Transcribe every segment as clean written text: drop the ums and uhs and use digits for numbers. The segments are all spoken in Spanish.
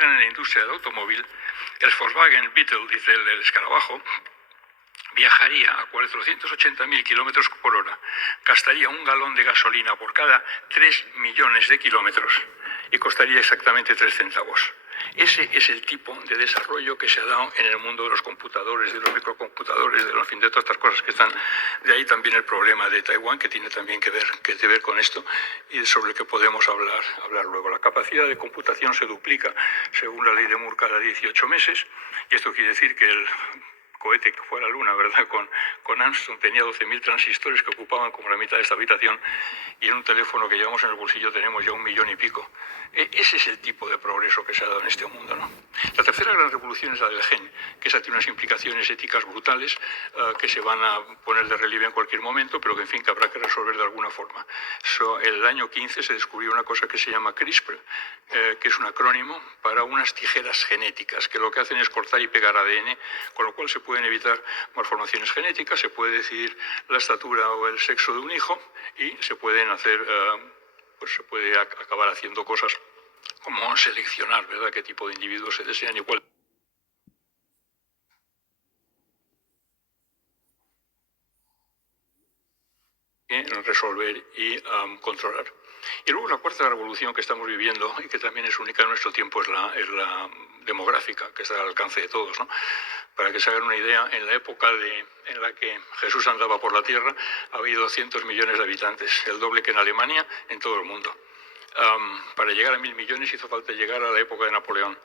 operan en la industria del automóvil, el Volkswagen Beetle, dice el escarabajo, viajaría a 480.000 kilómetros por hora, gastaría un galón de gasolina por cada 3 millones de kilómetros y costaría exactamente 3 centavos. Ese es el tipo de desarrollo que se ha dado en el mundo de los computadores, de los microcomputadores, de todas estas cosas que están. De ahí también el problema de Taiwán, que tiene también que ver con esto y sobre el que podemos hablar luego. La capacidad de computación se duplica según la ley de Moore cada 18 meses y esto quiere decir que el cohete que fue a la Luna, ¿verdad? Con Armstrong tenía 12.000 transistores que ocupaban como la mitad de esta habitación y en un teléfono que llevamos en el bolsillo tenemos ya 1 millón y pico. Ese es el tipo de progreso que se ha dado en este mundo, ¿no? La tercera gran revolución es la del gen, que esa tiene unas implicaciones éticas brutales que se van a poner de relieve en cualquier momento, pero que en fin que habrá que resolver de alguna forma. El año 15 se descubrió una cosa que se llama CRISPR, que es un acrónimo para unas tijeras genéticas, que lo que hacen es cortar y pegar ADN, con lo cual se pueden evitar malformaciones genéticas, se puede decidir la estatura o el sexo de un hijo y se pueden hacer, pues se puede acabar haciendo cosas como seleccionar, ¿verdad?, qué tipo de individuos se desean y cuál resolver y controlar. Y luego la cuarta revolución que estamos viviendo y que también es única en nuestro tiempo es la demográfica, que está al alcance de todos, ¿no? Para que se hagan una idea, en la época en la que Jesús andaba por la tierra había 200 millones de habitantes, el doble que en Alemania, en todo el mundo. Para llegar a 1.000 millones hizo falta llegar a la época de Napoleón.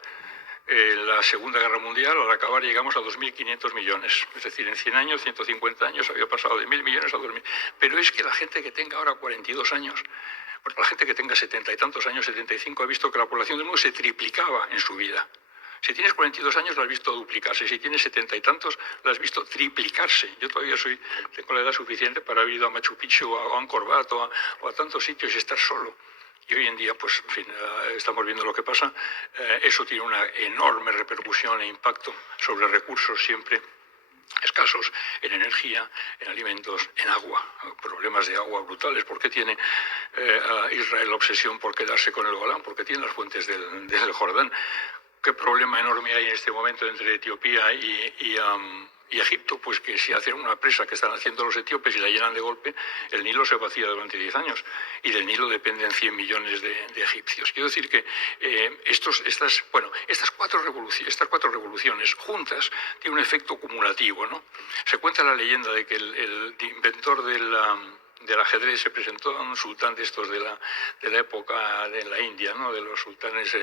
La Segunda Guerra Mundial, al acabar llegamos a 2.500 millones. Es decir, en 100 años, 150 años, había pasado de 1.000 millones a 2.000. Pero es que la gente que tenga ahora 42 años, porque la gente que tenga 70 y tantos años, 75, ha visto que la población del mundo se triplicaba en su vida. Si tienes 42 años, la has visto duplicarse. Si tienes 70 y tantos, la has visto triplicarse. Yo todavía tengo la edad suficiente para haber ido a Machu Picchu, a Angkor Wat o a tantos sitios y estar solo. Y hoy en día, pues, en fin, estamos viendo lo que pasa. Eso tiene una enorme repercusión e impacto sobre recursos siempre escasos, en energía, en alimentos, en agua. Problemas de agua brutales. ¿Por qué tiene Israel la obsesión por quedarse con el Golán? Porque tiene las fuentes del Jordán. ¿Qué problema enorme hay en este momento entre Etiopía y Egipto? Pues que si hacen una presa que están haciendo los etíopes y la llenan de golpe, el Nilo se vacía durante 10 años y del Nilo dependen 100 millones de egipcios. Quiero decir que estas cuatro revoluciones juntas tienen un efecto cumulativo, ¿no? Se cuenta la leyenda de que el inventor del ajedrez se presentó a un sultán de estos de la época de la India, ¿no?, de los sultanes,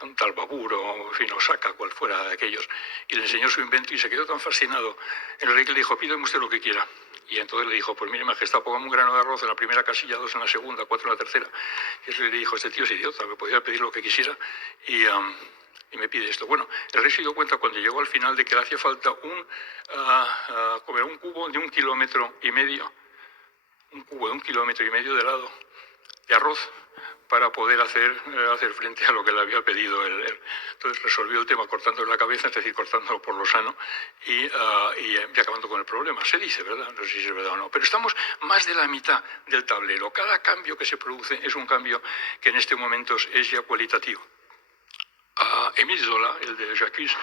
un tal Babur o Osaka, cual fuera de aquellos, y le enseñó su invento y se quedó tan fascinado. El rey le dijo: pídeme usted lo que quiera. Y entonces le dijo: pues mire, majestad, póngame un grano de arroz en la primera casilla, 2 en la segunda, 4 en la tercera. Y el rey le dijo: este tío es idiota, me podía pedir lo que quisiera y me pide esto. Bueno, el rey se dio cuenta cuando llegó al final de que le hacía falta comer un cubo de 1,5 kilómetros, un cubo de 1,5 kilómetros de helado de arroz para poder hacer frente a lo que le había pedido entonces resolvió el tema cortándole la cabeza, es decir, cortándolo por lo sano y acabando con el problema. Se dice, ¿verdad? No sé si es verdad o no, pero estamos más de la mitad del tablero. Cada cambio que se produce es un cambio que en este momento es ya cualitativo. Émile Zola, el de Jacques,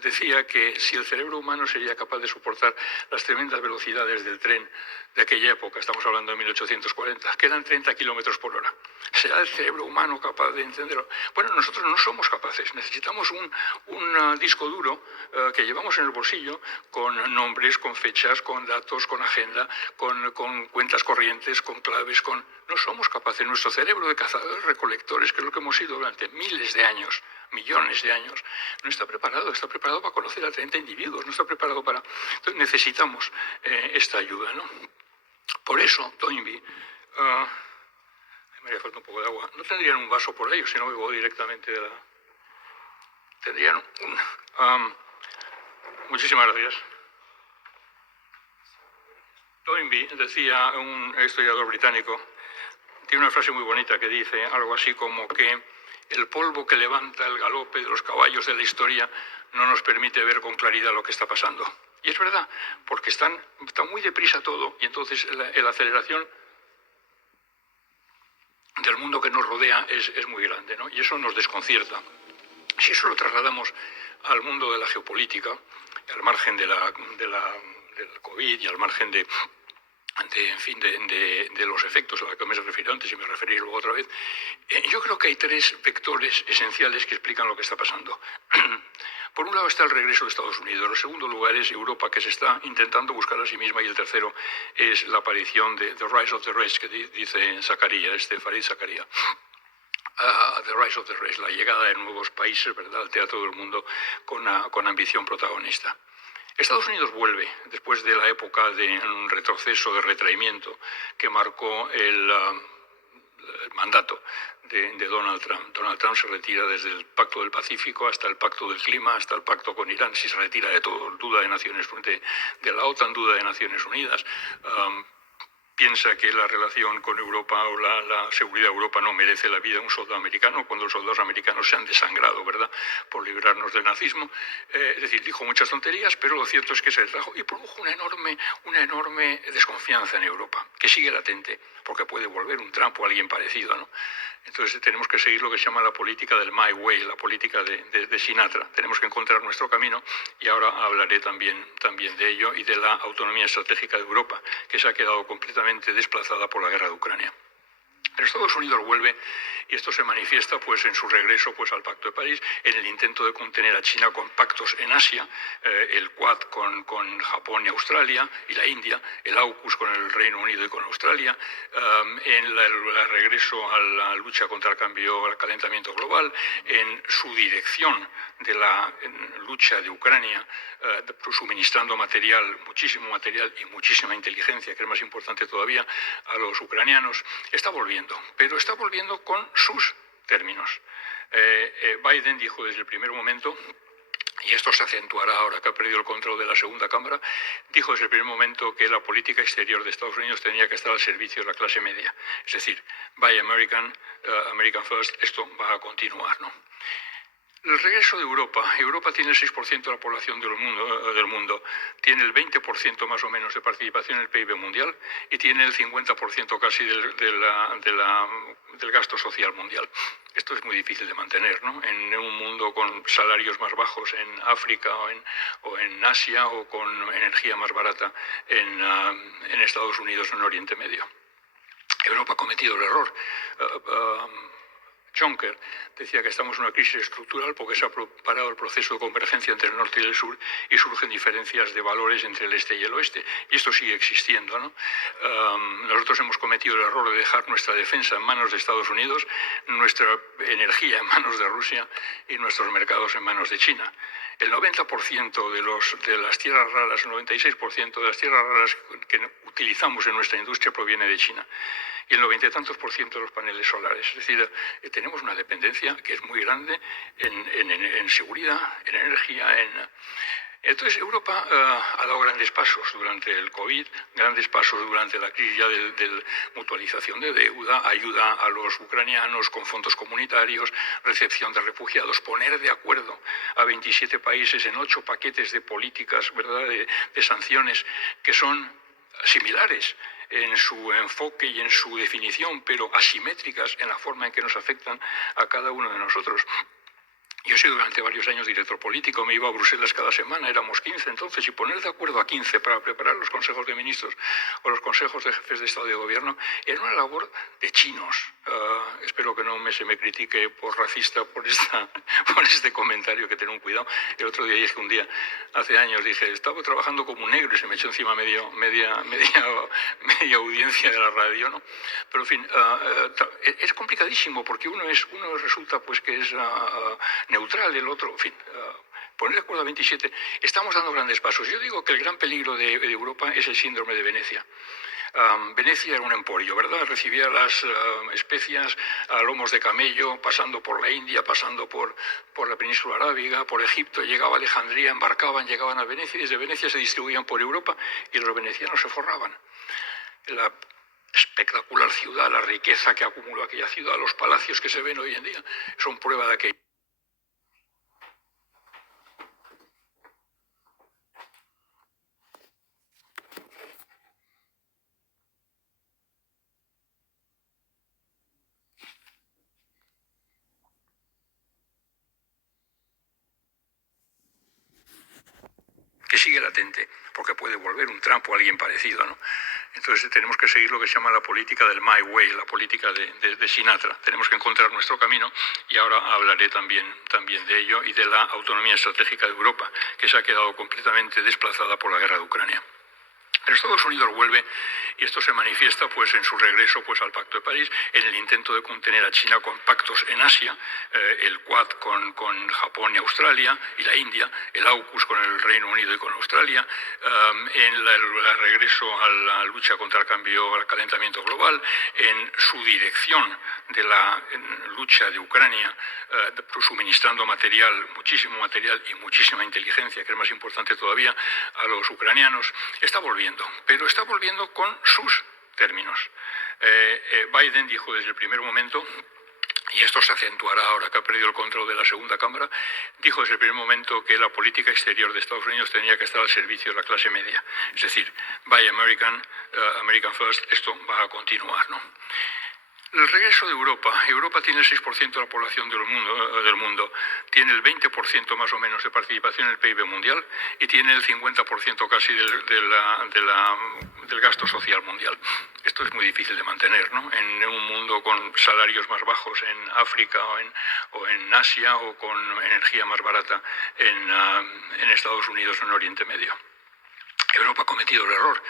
decía que si el cerebro humano sería capaz de soportar las tremendas velocidades del tren de aquella época, estamos hablando de 1840, que eran 30 kilómetros por hora, ¿será el cerebro humano capaz de entenderlo? Bueno, nosotros no somos capaces, necesitamos un disco duro que llevamos en el bolsillo con nombres, con fechas, con datos, con agenda, con cuentas corrientes, con claves, no somos capaces. Nuestro cerebro de cazadores recolectores, que es lo que hemos sido durante miles de años, millones de años, no está preparado para conocer a 30 individuos, no está preparado para... Entonces necesitamos esta ayuda, ¿no? Por eso, Toynbee, me haría falta un poco de agua, no tendrían un vaso por ahí, si no bebo directamente de la... Tendrían muchísimas gracias. Toynbee decía, un historiador británico, tiene una frase muy bonita que dice algo así como que el polvo que levanta el galope de los caballos de la historia no nos permite ver con claridad lo que está pasando. Y es verdad, porque está muy deprisa todo y entonces la aceleración del mundo que nos rodea rodea es muy grande, ¿no? Y eso nos desconcierta. Si eso lo trasladamos al mundo de la geopolítica, al margen del COVID y al margen de los efectos a los que me he referido antes y me referiré luego otra vez, yo creo que hay tres vectores esenciales que explican lo que está pasando. Por un lado está el regreso de Estados Unidos, el segundo lugar es Europa, que se está intentando buscar a sí misma, y el tercero es la aparición de The Rise of the Rest, que dice Fareed Zakaria. The Rise of the Rest, la llegada de nuevos países, ¿verdad?, al teatro del mundo con ambición protagonista. Estados Unidos vuelve después de la época de un retroceso, de retraimiento que marcó el mandato de Donald Trump. Donald Trump se retira desde el Pacto del Pacífico hasta el Pacto del Clima, hasta el Pacto con Irán. Si se retira de todo, duda de la OTAN, duda de Naciones Unidas. Piensa que la relación con Europa o la seguridad de Europa no merece la vida de un soldado americano cuando los soldados americanos se han desangrado, ¿verdad?, por librarnos del nazismo. Es decir, dijo muchas tonterías, pero lo cierto es que se trajo y produjo una enorme desconfianza en Europa, que sigue latente, porque puede volver un Trump o alguien parecido, ¿no? Entonces tenemos que seguir lo que se llama la política del My Way, la política de Sinatra. Tenemos que encontrar nuestro camino, y ahora hablaré también de ello y de la autonomía estratégica de Europa, que se ha quedado completamente desplazada por la guerra de Ucrania. Pero Estados Unidos vuelve, y esto se manifiesta pues en su regreso pues al Pacto de París, en el intento de contener a China con pactos en Asia, el Quad con Japón y Australia y la India, el AUKUS con el Reino Unido y con Australia, en el regreso a la lucha contra el calentamiento global, en su dirección de la lucha de Ucrania, suministrando muchísimo material y muchísima inteligencia, que es más importante todavía, a los ucranianos. Está volviendo, pero está volviendo con sus términos. Biden dijo desde el primer momento, y esto se acentuará ahora que ha perdido el control de la segunda cámara, dijo desde el primer momento que la política exterior de Estados Unidos tenía que estar al servicio de la clase media. Es decir, Buy American, American First, esto va a continuar, ¿no? El regreso de Europa. Europa tiene el 6% de la población del mundo, tiene el 20% más o menos de participación en el PIB mundial y tiene el 50% casi del gasto social mundial. Esto es muy difícil de mantener, ¿no?, en un mundo con salarios más bajos en África o en Asia, o con energía más barata en Estados Unidos o en Oriente Medio. Europa ha cometido el error. Juncker decía que estamos en una crisis estructural porque se ha parado el proceso de convergencia entre el norte y el sur y surgen diferencias de valores entre el este y el oeste. Y esto sigue existiendo, ¿no? Nosotros hemos cometido el error de dejar nuestra defensa en manos de Estados Unidos, nuestra energía en manos de Rusia y nuestros mercados en manos de China. El 90% de las tierras raras, el 96% de las tierras raras que utilizamos en nuestra industria proviene de China. Y el 90 y tantos por ciento de los paneles solares. Es decir, tenemos una dependencia que es muy grande en seguridad, en energía, Entonces Europa ha dado grandes pasos durante el COVID, grandes pasos durante la crisis ya de mutualización de deuda, ayuda a los ucranianos con fondos comunitarios, recepción de refugiados, poner de acuerdo a 27 países en 8 paquetes de políticas, ¿verdad?, de sanciones que son similares en su enfoque y en su definición, pero asimétricas en la forma en que nos afectan a cada uno de nosotros. Yo he sido durante varios años director político, me iba a Bruselas cada semana, éramos 15 entonces, y poner de acuerdo a 15 para preparar los consejos de ministros o los consejos de jefes de Estado y de Gobierno era una labor de chinos. Espero que no se me critique por racista por este comentario, que tengo un cuidado. El otro día dije, hace años, estaba trabajando como un negro, y se me echó encima media audiencia de la radio, ¿no? Pero en fin, es complicadísimo porque uno resulta pues que es neutral, el otro, en fin, poner de acuerdo a 27. Estamos dando grandes pasos. Yo digo que el gran peligro de Europa es el síndrome de Venecia. Venecia era un emporio, ¿verdad? Recibía las especias a lomos de camello, pasando por la India, pasando por la península arábiga, por Egipto, llegaba a Alejandría, embarcaban, llegaban a Venecia, y desde Venecia se distribuían por Europa, y los venecianos se forraban. La espectacular ciudad, la riqueza que acumuló aquella ciudad, los palacios que se ven hoy en día, son prueba de aquello. que sigue latente, porque puede volver un Trump o alguien parecido, ¿no? Entonces tenemos que seguir lo que se llama la política del My Way, la política de Sinatra. Tenemos que encontrar nuestro camino y ahora hablaré también de ello y de la autonomía estratégica de Europa, que se ha quedado completamente desplazada por la guerra de Ucrania. Pero Estados Unidos vuelve, y esto se manifiesta pues en su regreso pues al Pacto de París, en el intento de contener a China con pactos en Asia, el Quad con Japón y Australia y la India, el AUKUS con el Reino Unido y con Australia, en el regreso a la lucha contra el cambio, al calentamiento global, en su dirección de la lucha de Ucrania, suministrando muchísimo material y muchísima inteligencia, que es más importante todavía, a los ucranianos. Está volviendo, pero está volviendo con sus términos. Biden dijo desde el primer momento, y esto se acentuará ahora que ha perdido el control de la segunda cámara, dijo desde el primer momento que la política exterior de Estados Unidos tenía que estar al servicio de la clase media. Es decir, Buy American, American First, esto va a continuar, ¿no? El regreso de Europa. Europa tiene el 6% de la población del mundo, tiene el 20% más o menos de participación en el PIB mundial y tiene el 50% casi del gasto social mundial. Esto es muy difícil de mantener, ¿no? En un mundo con salarios más bajos en África o en Asia, o con energía más barata en Estados Unidos o en Oriente Medio. Europa ha cometido el error.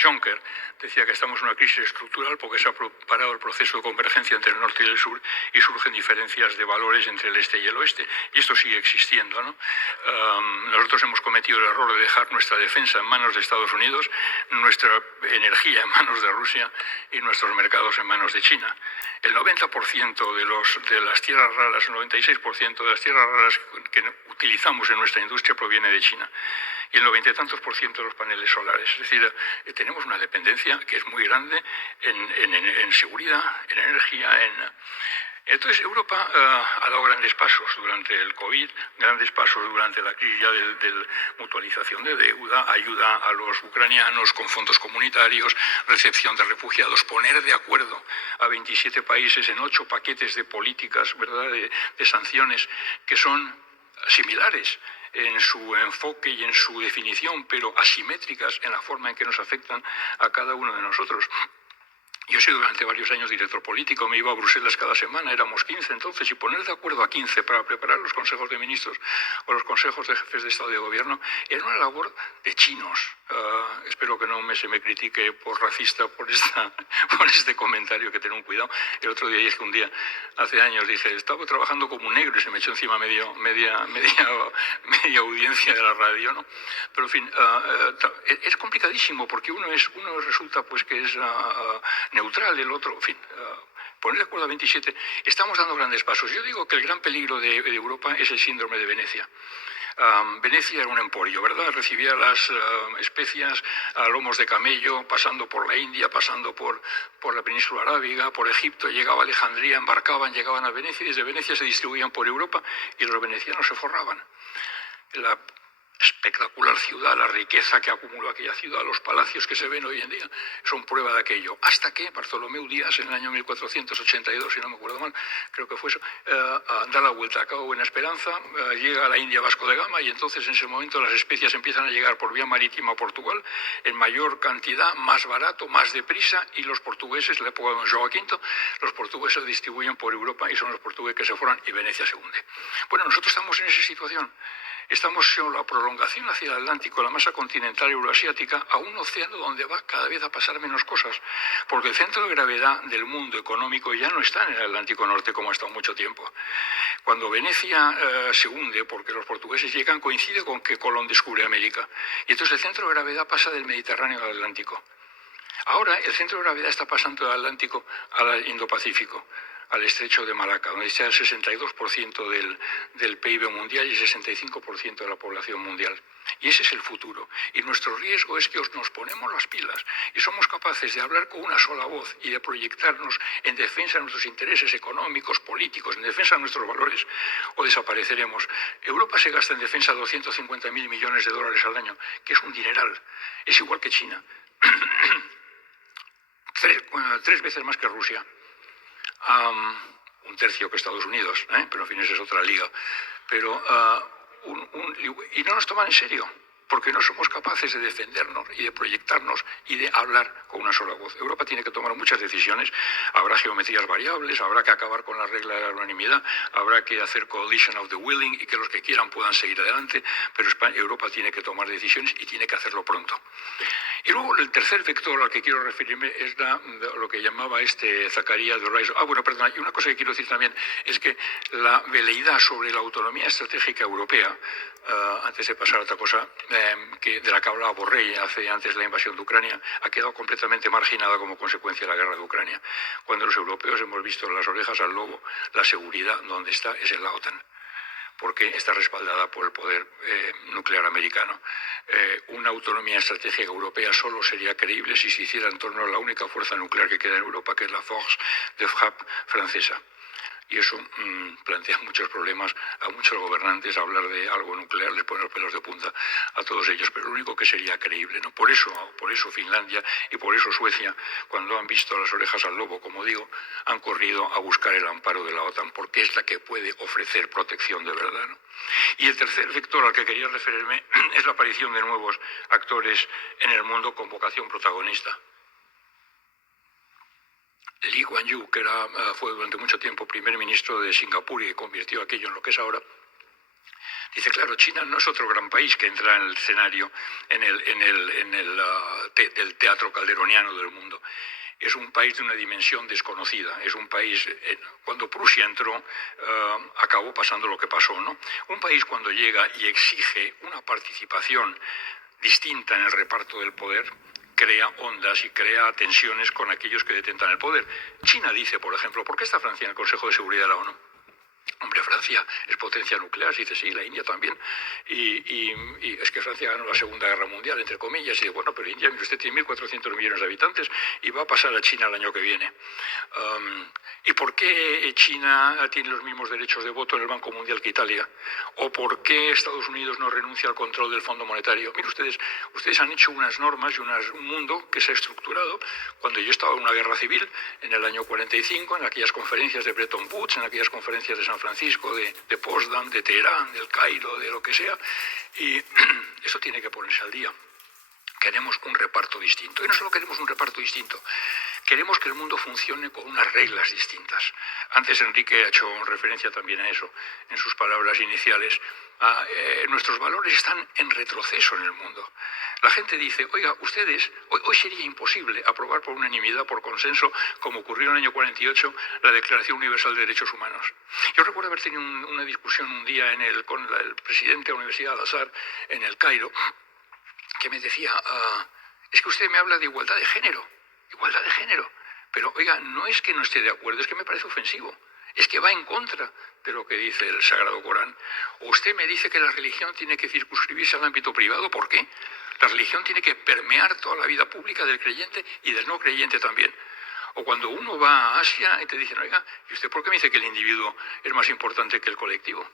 Juncker decía que estamos en una crisis estructural porque se ha parado el proceso de convergencia entre el norte y el sur y surgen diferencias de valores entre el este y el oeste. Y esto sigue existiendo, ¿no? Nosotros hemos cometido el error de dejar nuestra defensa en manos de Estados Unidos, nuestra energía en manos de Rusia y nuestros mercados en manos de China. El 90% de las tierras raras, el 96% de las tierras raras que utilizamos en nuestra industria proviene de China. Y el 90 y tantos por ciento de los paneles solares. Es decir, tenemos una dependencia que es muy grande en seguridad, en energía, Entonces Europa ha dado grandes pasos durante el COVID, grandes pasos durante la crisis ya de mutualización de deuda, ayuda a los ucranianos con fondos comunitarios, recepción de refugiados, poner de acuerdo a 27 países en 8 paquetes de políticas, ¿verdad?, de sanciones que son similares en su enfoque y en su definición, pero asimétricas en la forma en que nos afectan a cada uno de nosotros. Yo he sido durante varios años director político, me iba a Bruselas cada semana, éramos 15 entonces, y poner de acuerdo a 15 para preparar los consejos de ministros o los consejos de jefes de Estado y de Gobierno era una labor de chinos. Espero que no se me critique por racista por este comentario, que tengo un cuidado. El otro día dije, hace años, estaba trabajando como un negro y se me echó encima media audiencia de la radio, ¿no? Pero en fin, es complicadísimo porque uno resulta pues que es neutral, el otro, en fin, poner de acuerdo a 27. Estamos dando grandes pasos. Yo digo que el gran peligro de Europa es el síndrome de Venecia. Venecia era un emporio, ¿verdad? Recibía las especias a lomos de camello, pasando por la India, pasando por la península arábiga, por Egipto, llegaba a Alejandría, embarcaban, llegaban a Venecia y desde Venecia se distribuían por Europa y los venecianos se forraban. La espectacular ciudad, la riqueza que acumuló aquella ciudad, los palacios que se ven hoy en día, son prueba de aquello. Hasta que Bartolomeu Díaz, en el año 1482, si no me acuerdo mal, creo que fue eso, da la vuelta a Cabo Buena Esperanza, llega a la India Vasco de Gama y entonces en ese momento las especias empiezan a llegar por vía marítima a Portugal en mayor cantidad, más barato, más deprisa, y los portugueses, la época de João V, los portugueses distribuyen por Europa y son los portugueses que se forran y Venecia se hunde. Bueno, nosotros estamos en esa situación. Estamos en la prolongación hacia el Atlántico, la masa continental euroasiática, a un océano donde va cada vez a pasar menos cosas, porque el centro de gravedad del mundo económico ya no está en el Atlántico Norte como ha estado mucho tiempo. Cuando Venecia se hunde, porque los portugueses llegan, coincide con que Colón descubre América, y entonces el centro de gravedad pasa del Mediterráneo al Atlántico. Ahora el centro de gravedad está pasando del Atlántico al Indo-Pacífico, al estrecho de Malaca, donde está el 62% del PIB mundial y el 65% de la población mundial. Y ese es el futuro. Y nuestro riesgo es que nos ponemos las pilas y somos capaces de hablar con una sola voz y de proyectarnos en defensa de nuestros intereses económicos, políticos, en defensa de nuestros valores, o desapareceremos. Europa se gasta en defensa 250.000 millones de dólares al año, que es un dineral. Es igual que China. Tres veces más que Rusia. Un tercio que Estados Unidos, pero en fin, esa es otra liga. Pero y no nos toman en serio, porque no somos capaces de defendernos y de proyectarnos y de hablar con una sola voz. Europa tiene que tomar muchas decisiones, habrá geometrías variables, habrá que acabar con la regla de la unanimidad, habrá que hacer coalition of the willing y que los que quieran puedan seguir adelante, pero Europa tiene que tomar decisiones y tiene que hacerlo pronto. Y luego el tercer vector al que quiero referirme es lo que llamaba Zacarías de Horizon. Bueno, perdona, y una cosa que quiero decir también es que la veleidad sobre la autonomía estratégica europea, antes de pasar a otra cosa, de la que hablaba Borrell antes de la invasión de Ucrania, ha quedado completamente marginada como consecuencia de la guerra de Ucrania. Cuando los europeos hemos visto las orejas al lobo, la seguridad donde está es en la OTAN, porque está respaldada por el poder nuclear americano. Una autonomía estratégica europea solo sería creíble si se hiciera en torno a la única fuerza nuclear que queda en Europa, que es la Force de Frappe francesa. Y eso plantea muchos problemas a muchos gobernantes. Hablar de algo nuclear les pone los pelos de punta a todos ellos, pero lo único que sería creíble, ¿no? Por eso Finlandia y por eso Suecia, cuando han visto las orejas al lobo, como digo, han corrido a buscar el amparo de la OTAN, porque es la que puede ofrecer protección de verdad, ¿no? Y el tercer vector al que quería referirme es la aparición de nuevos actores en el mundo con vocación protagonista. Lee Kuan Yew, que fue durante mucho tiempo primer ministro de Singapur y convirtió aquello en lo que es ahora, dice, claro, China no es otro gran país que entra en el escenario del teatro calderoniano del mundo. Es un país de una dimensión desconocida. Es un país, cuando Prusia entró, acabó pasando lo que pasó, ¿no? Un país cuando llega y exige una participación distinta en el reparto del poder, crea ondas y crea tensiones con aquellos que detentan el poder. China dice, por ejemplo, ¿por qué está Francia en el Consejo de Seguridad de la ONU? Hombre, Francia es potencia nuclear, dice sí, la India también, y es que Francia ganó la Segunda Guerra Mundial, entre comillas, y dice, bueno, pero India, mire usted, tiene 1.400 millones de habitantes y va a pasar a China el año que viene. ¿Y por qué China tiene los mismos derechos de voto en el Banco Mundial que Italia? ¿O por qué Estados Unidos no renuncia al control del Fondo Monetario? Mire, ustedes han hecho unas normas y un mundo que se ha estructurado. Cuando yo estaba en una guerra civil, en el año 45, en aquellas conferencias de Bretton Woods, en aquellas conferencias de San Francisco, de Potsdam, de Teherán, del Cairo, de lo que sea, y eso tiene que ponerse al día. Queremos un reparto distinto. Y no solo queremos un reparto distinto, queremos que el mundo funcione con unas reglas distintas. Antes Enrique ha hecho referencia también a eso en sus palabras iniciales. Nuestros valores están en retroceso en el mundo. La gente dice, oiga, hoy sería imposible aprobar por unanimidad, por consenso, como ocurrió en el año 48, la Declaración Universal de Derechos Humanos. Yo recuerdo haber tenido una discusión un día con el presidente de la Universidad de Al-Azhar en el Cairo, que me decía, es que usted me habla de igualdad de género, pero oiga, no es que no esté de acuerdo, es que me parece ofensivo, es que va en contra de lo que dice el Sagrado Corán. O usted me dice que la religión tiene que circunscribirse al ámbito privado, ¿por qué? La religión tiene que permear toda la vida pública del creyente y del no creyente también. O cuando uno va a Asia y te dicen, oiga, ¿y usted por qué me dice que el individuo es más importante que el colectivo?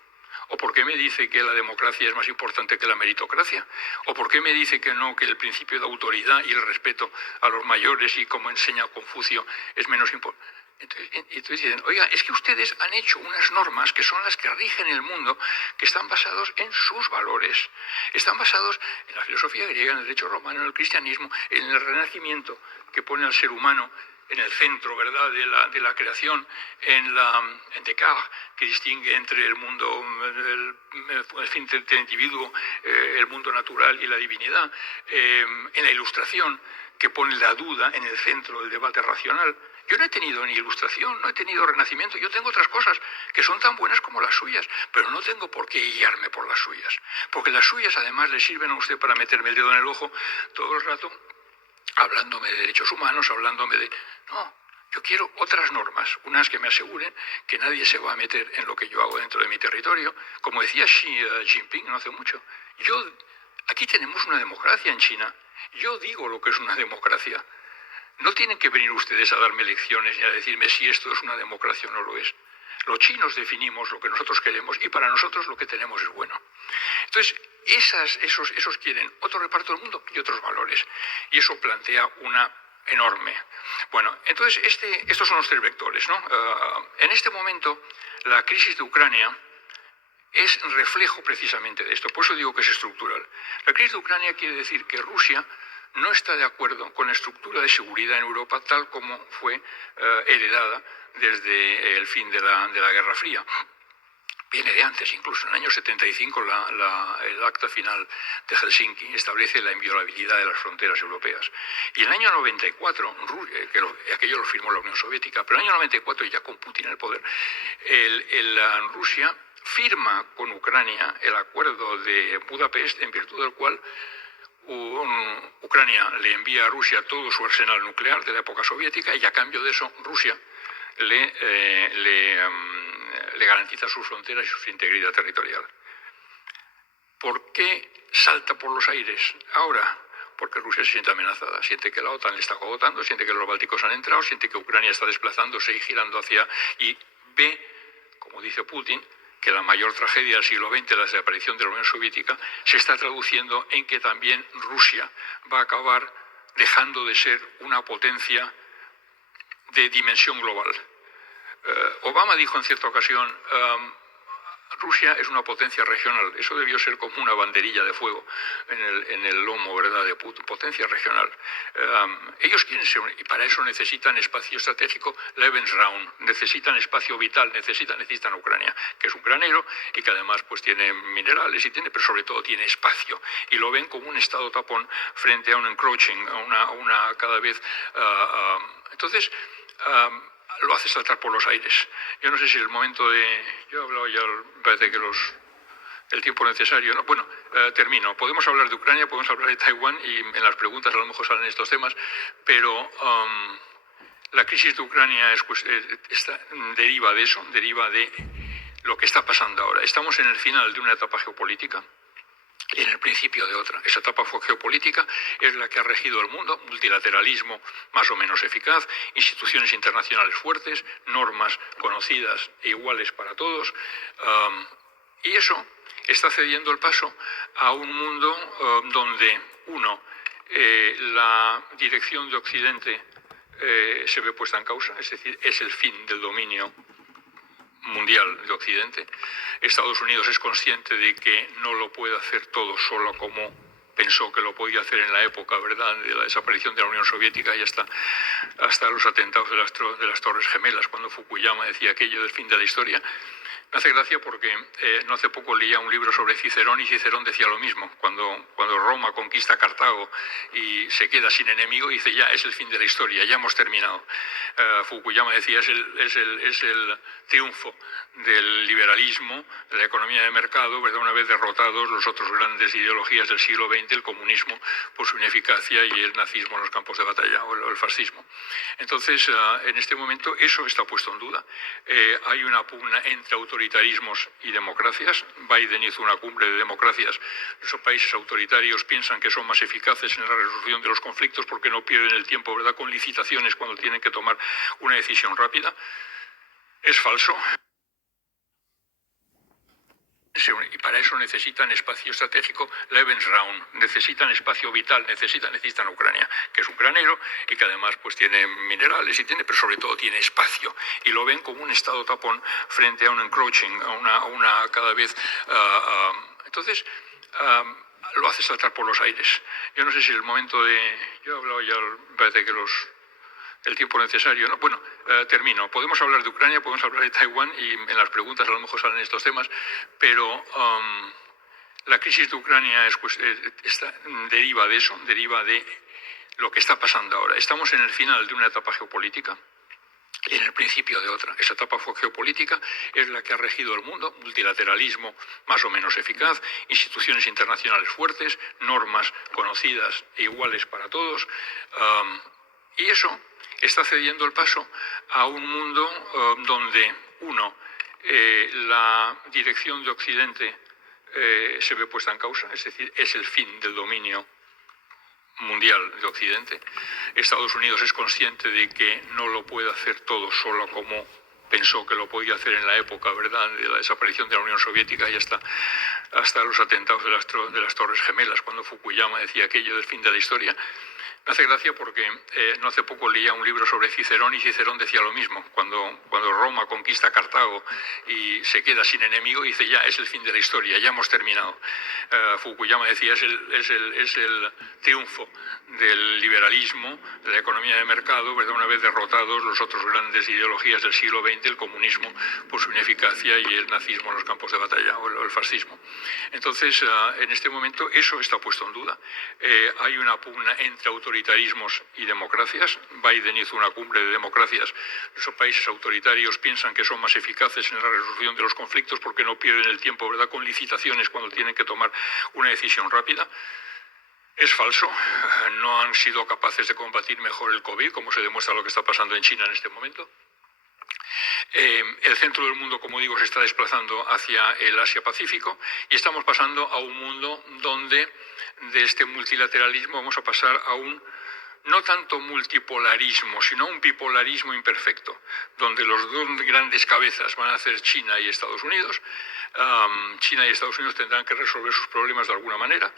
¿O por qué me dice que la democracia es más importante que la meritocracia? ¿O por qué me dice que no, que el principio de autoridad y el respeto a los mayores y como enseña Confucio es menos importante? Entonces dicen, oiga, es que ustedes han hecho unas normas que son las que rigen el mundo, que están basados en sus valores, están basados en la filosofía griega, en el derecho romano, en el cristianismo, en el renacimiento que pone al ser humano en el centro, ¿verdad?, de la creación, en Descartes, que distingue entre el mundo, el fin del individuo, el mundo natural y la divinidad, en la Ilustración, que pone la duda en el centro del debate racional. Yo no he tenido ni Ilustración, no he tenido Renacimiento, yo tengo otras cosas que son tan buenas como las suyas, pero no tengo por qué guiarme por las suyas, porque las suyas además le sirven a usted para meterme el dedo en el ojo todo el rato, hablándome de derechos humanos, hablándome de... No, yo quiero otras normas, unas que me aseguren que nadie se va a meter en lo que yo hago dentro de mi territorio. Como decía Xi Jinping no hace mucho, aquí tenemos una democracia en China, yo digo lo que es una democracia. No tienen que venir ustedes a darme lecciones ni a decirme si esto es una democracia o no lo es. Los chinos definimos lo que nosotros queremos y para nosotros lo que tenemos es bueno. Entonces, esos quieren otro reparto del mundo y otros valores. Y eso plantea una enorme. Bueno, entonces estos son los tres vectores, ¿no? En este momento, la crisis de Ucrania es reflejo precisamente de esto. Por eso digo que es estructural. La crisis de Ucrania quiere decir que Rusia no está de acuerdo con la estructura de seguridad en Europa tal como fue heredada desde el fin de la Guerra Fría. Viene de antes, incluso en el año 75 el acta final de Helsinki establece la inviolabilidad de las fronteras europeas. Y en el año 94, aquello lo firmó la Unión Soviética, pero en el año 94, ya con Putin en el poder, Rusia firma con Ucrania el acuerdo de Budapest, en virtud del cual Ucrania le envía a Rusia todo su arsenal nuclear de la época soviética y a cambio de eso Rusia le garantiza sus fronteras y su integridad territorial. ¿Por qué salta por los aires ahora? Porque Rusia se siente amenazada, siente que la OTAN le está agotando, siente que los bálticos han entrado, siente que Ucrania está desplazándose y girando y ve, como dice Putin, que la mayor tragedia del siglo XX, la desaparición de la Unión Soviética, se está traduciendo en que también Rusia va a acabar dejando de ser una potencia de dimensión global. Obama dijo en cierta ocasión, Rusia es una potencia regional. Eso debió ser como una banderilla de fuego en el lomo, ¿verdad?, de Putin. Potencia regional. Ellos quieren ser, y para eso necesitan espacio estratégico, Lebensraum, necesitan espacio vital, necesitan Ucrania, que es un granero y que además pues tiene minerales pero sobre todo tiene espacio. Y lo ven como un estado tapón frente a un encroaching, a una cada vez. Entonces, lo hace saltar por los aires. Yo no sé si el momento de... Yo he hablado ya, parece que el tiempo necesario... ¿no? Bueno, termino. Podemos hablar de Ucrania, podemos hablar de Taiwán y en las preguntas a lo mejor salen estos temas, pero la crisis de Ucrania deriva de eso, deriva de lo que está pasando ahora. Estamos en el final de una etapa geopolítica y en el principio de otra. Esa etapa geopolítica es la que ha regido el mundo, multilateralismo más o menos eficaz, instituciones internacionales fuertes, normas conocidas e iguales para todos, y eso está cediendo el paso a un mundo donde, la dirección de Occidente se ve puesta en causa, es decir, es el fin del dominio mundial de Occidente. Estados Unidos es consciente de que no lo puede hacer todo solo como pensó que lo podía hacer en la época, ¿verdad?, de la desaparición de la Unión Soviética y hasta los atentados de las Torres Gemelas, cuando Fukuyama decía aquello del fin de la historia. Me hace gracia porque no hace poco leía un libro sobre Cicerón y Cicerón decía lo mismo. Cuando Roma conquista Cartago y se queda sin enemigo, dice ya es el fin de la historia, ya hemos terminado. Fukuyama decía es el triunfo del liberalismo, de la economía de mercado, ¿verdad?, una vez derrotados los otros grandes ideologías del siglo XX, el comunismo por su ineficacia y el nazismo en los campos de batalla o el fascismo. Entonces, en este momento eso está puesto en duda. Hay una pugna entre autoritarismos y democracias. Biden hizo una cumbre de democracias. Esos países autoritarios piensan que son más eficaces en la resolución de los conflictos porque no pierden el tiempo, ¿verdad?, con licitaciones cuando tienen que tomar una decisión rápida. Es falso. Y para eso necesitan espacio estratégico, Lebensraum, necesitan espacio vital, necesitan Ucrania, que es un granero y que además pues tiene minerales pero sobre todo tiene espacio. Y lo ven como un estado tapón frente a un encroaching, a una cada vez... Entonces, lo hace saltar por los aires. Yo no sé si el momento de... Yo he hablado ya, parece que el tiempo necesario, ¿no? Bueno, termino. Podemos hablar de Ucrania, podemos hablar de Taiwán y en las preguntas a lo mejor salen estos temas, pero la crisis de Ucrania deriva de eso, deriva de lo que está pasando ahora. Estamos en el final de una etapa geopolítica y en el principio de otra. Esa etapa geopolítica es la que ha regido el mundo, multilateralismo más o menos eficaz, instituciones internacionales fuertes, normas conocidas e iguales para todos, y eso está cediendo el paso a un mundo donde, la dirección de Occidente se ve puesta en causa, es decir, es el fin del dominio mundial de Occidente. Estados Unidos es consciente de que no lo puede hacer todo solo como pensó que lo podía hacer en la época, ¿verdad?, de la desaparición de la Unión Soviética y hasta los atentados de las Torres Gemelas, cuando Fukuyama decía aquello del fin de la historia. Me hace gracia porque no hace poco leía un libro sobre Cicerón y Cicerón decía lo mismo. Cuando Roma conquista Cartago y se queda sin enemigo, dice ya es el fin de la historia, ya hemos terminado. Fukuyama decía es el triunfo del liberalismo, de la economía de mercado, ¿verdad? Una vez derrotados los otros grandes ideologías del siglo XX, el comunismo por su ineficacia y el nazismo en los campos de batalla o el fascismo. Entonces, en este momento eso está puesto en duda. Hay una pugna entre autoritarismos y democracias. Biden hizo una cumbre de democracias. Esos países autoritarios piensan que son más eficaces en la resolución de los conflictos porque no pierden el tiempo, ¿verdad?, con licitaciones cuando tienen que tomar una decisión rápida. Es falso, no han sido capaces de combatir mejor el COVID, como se demuestra lo que está pasando en China en este momento. El centro del mundo, como digo, se está desplazando hacia el Asia-Pacífico y estamos pasando a un mundo donde de este multilateralismo vamos a pasar a un no tanto multipolarismo, sino un bipolarismo imperfecto, donde los dos grandes cabezas van a ser China y Estados Unidos. China y Estados Unidos tendrán que resolver sus problemas de alguna manera.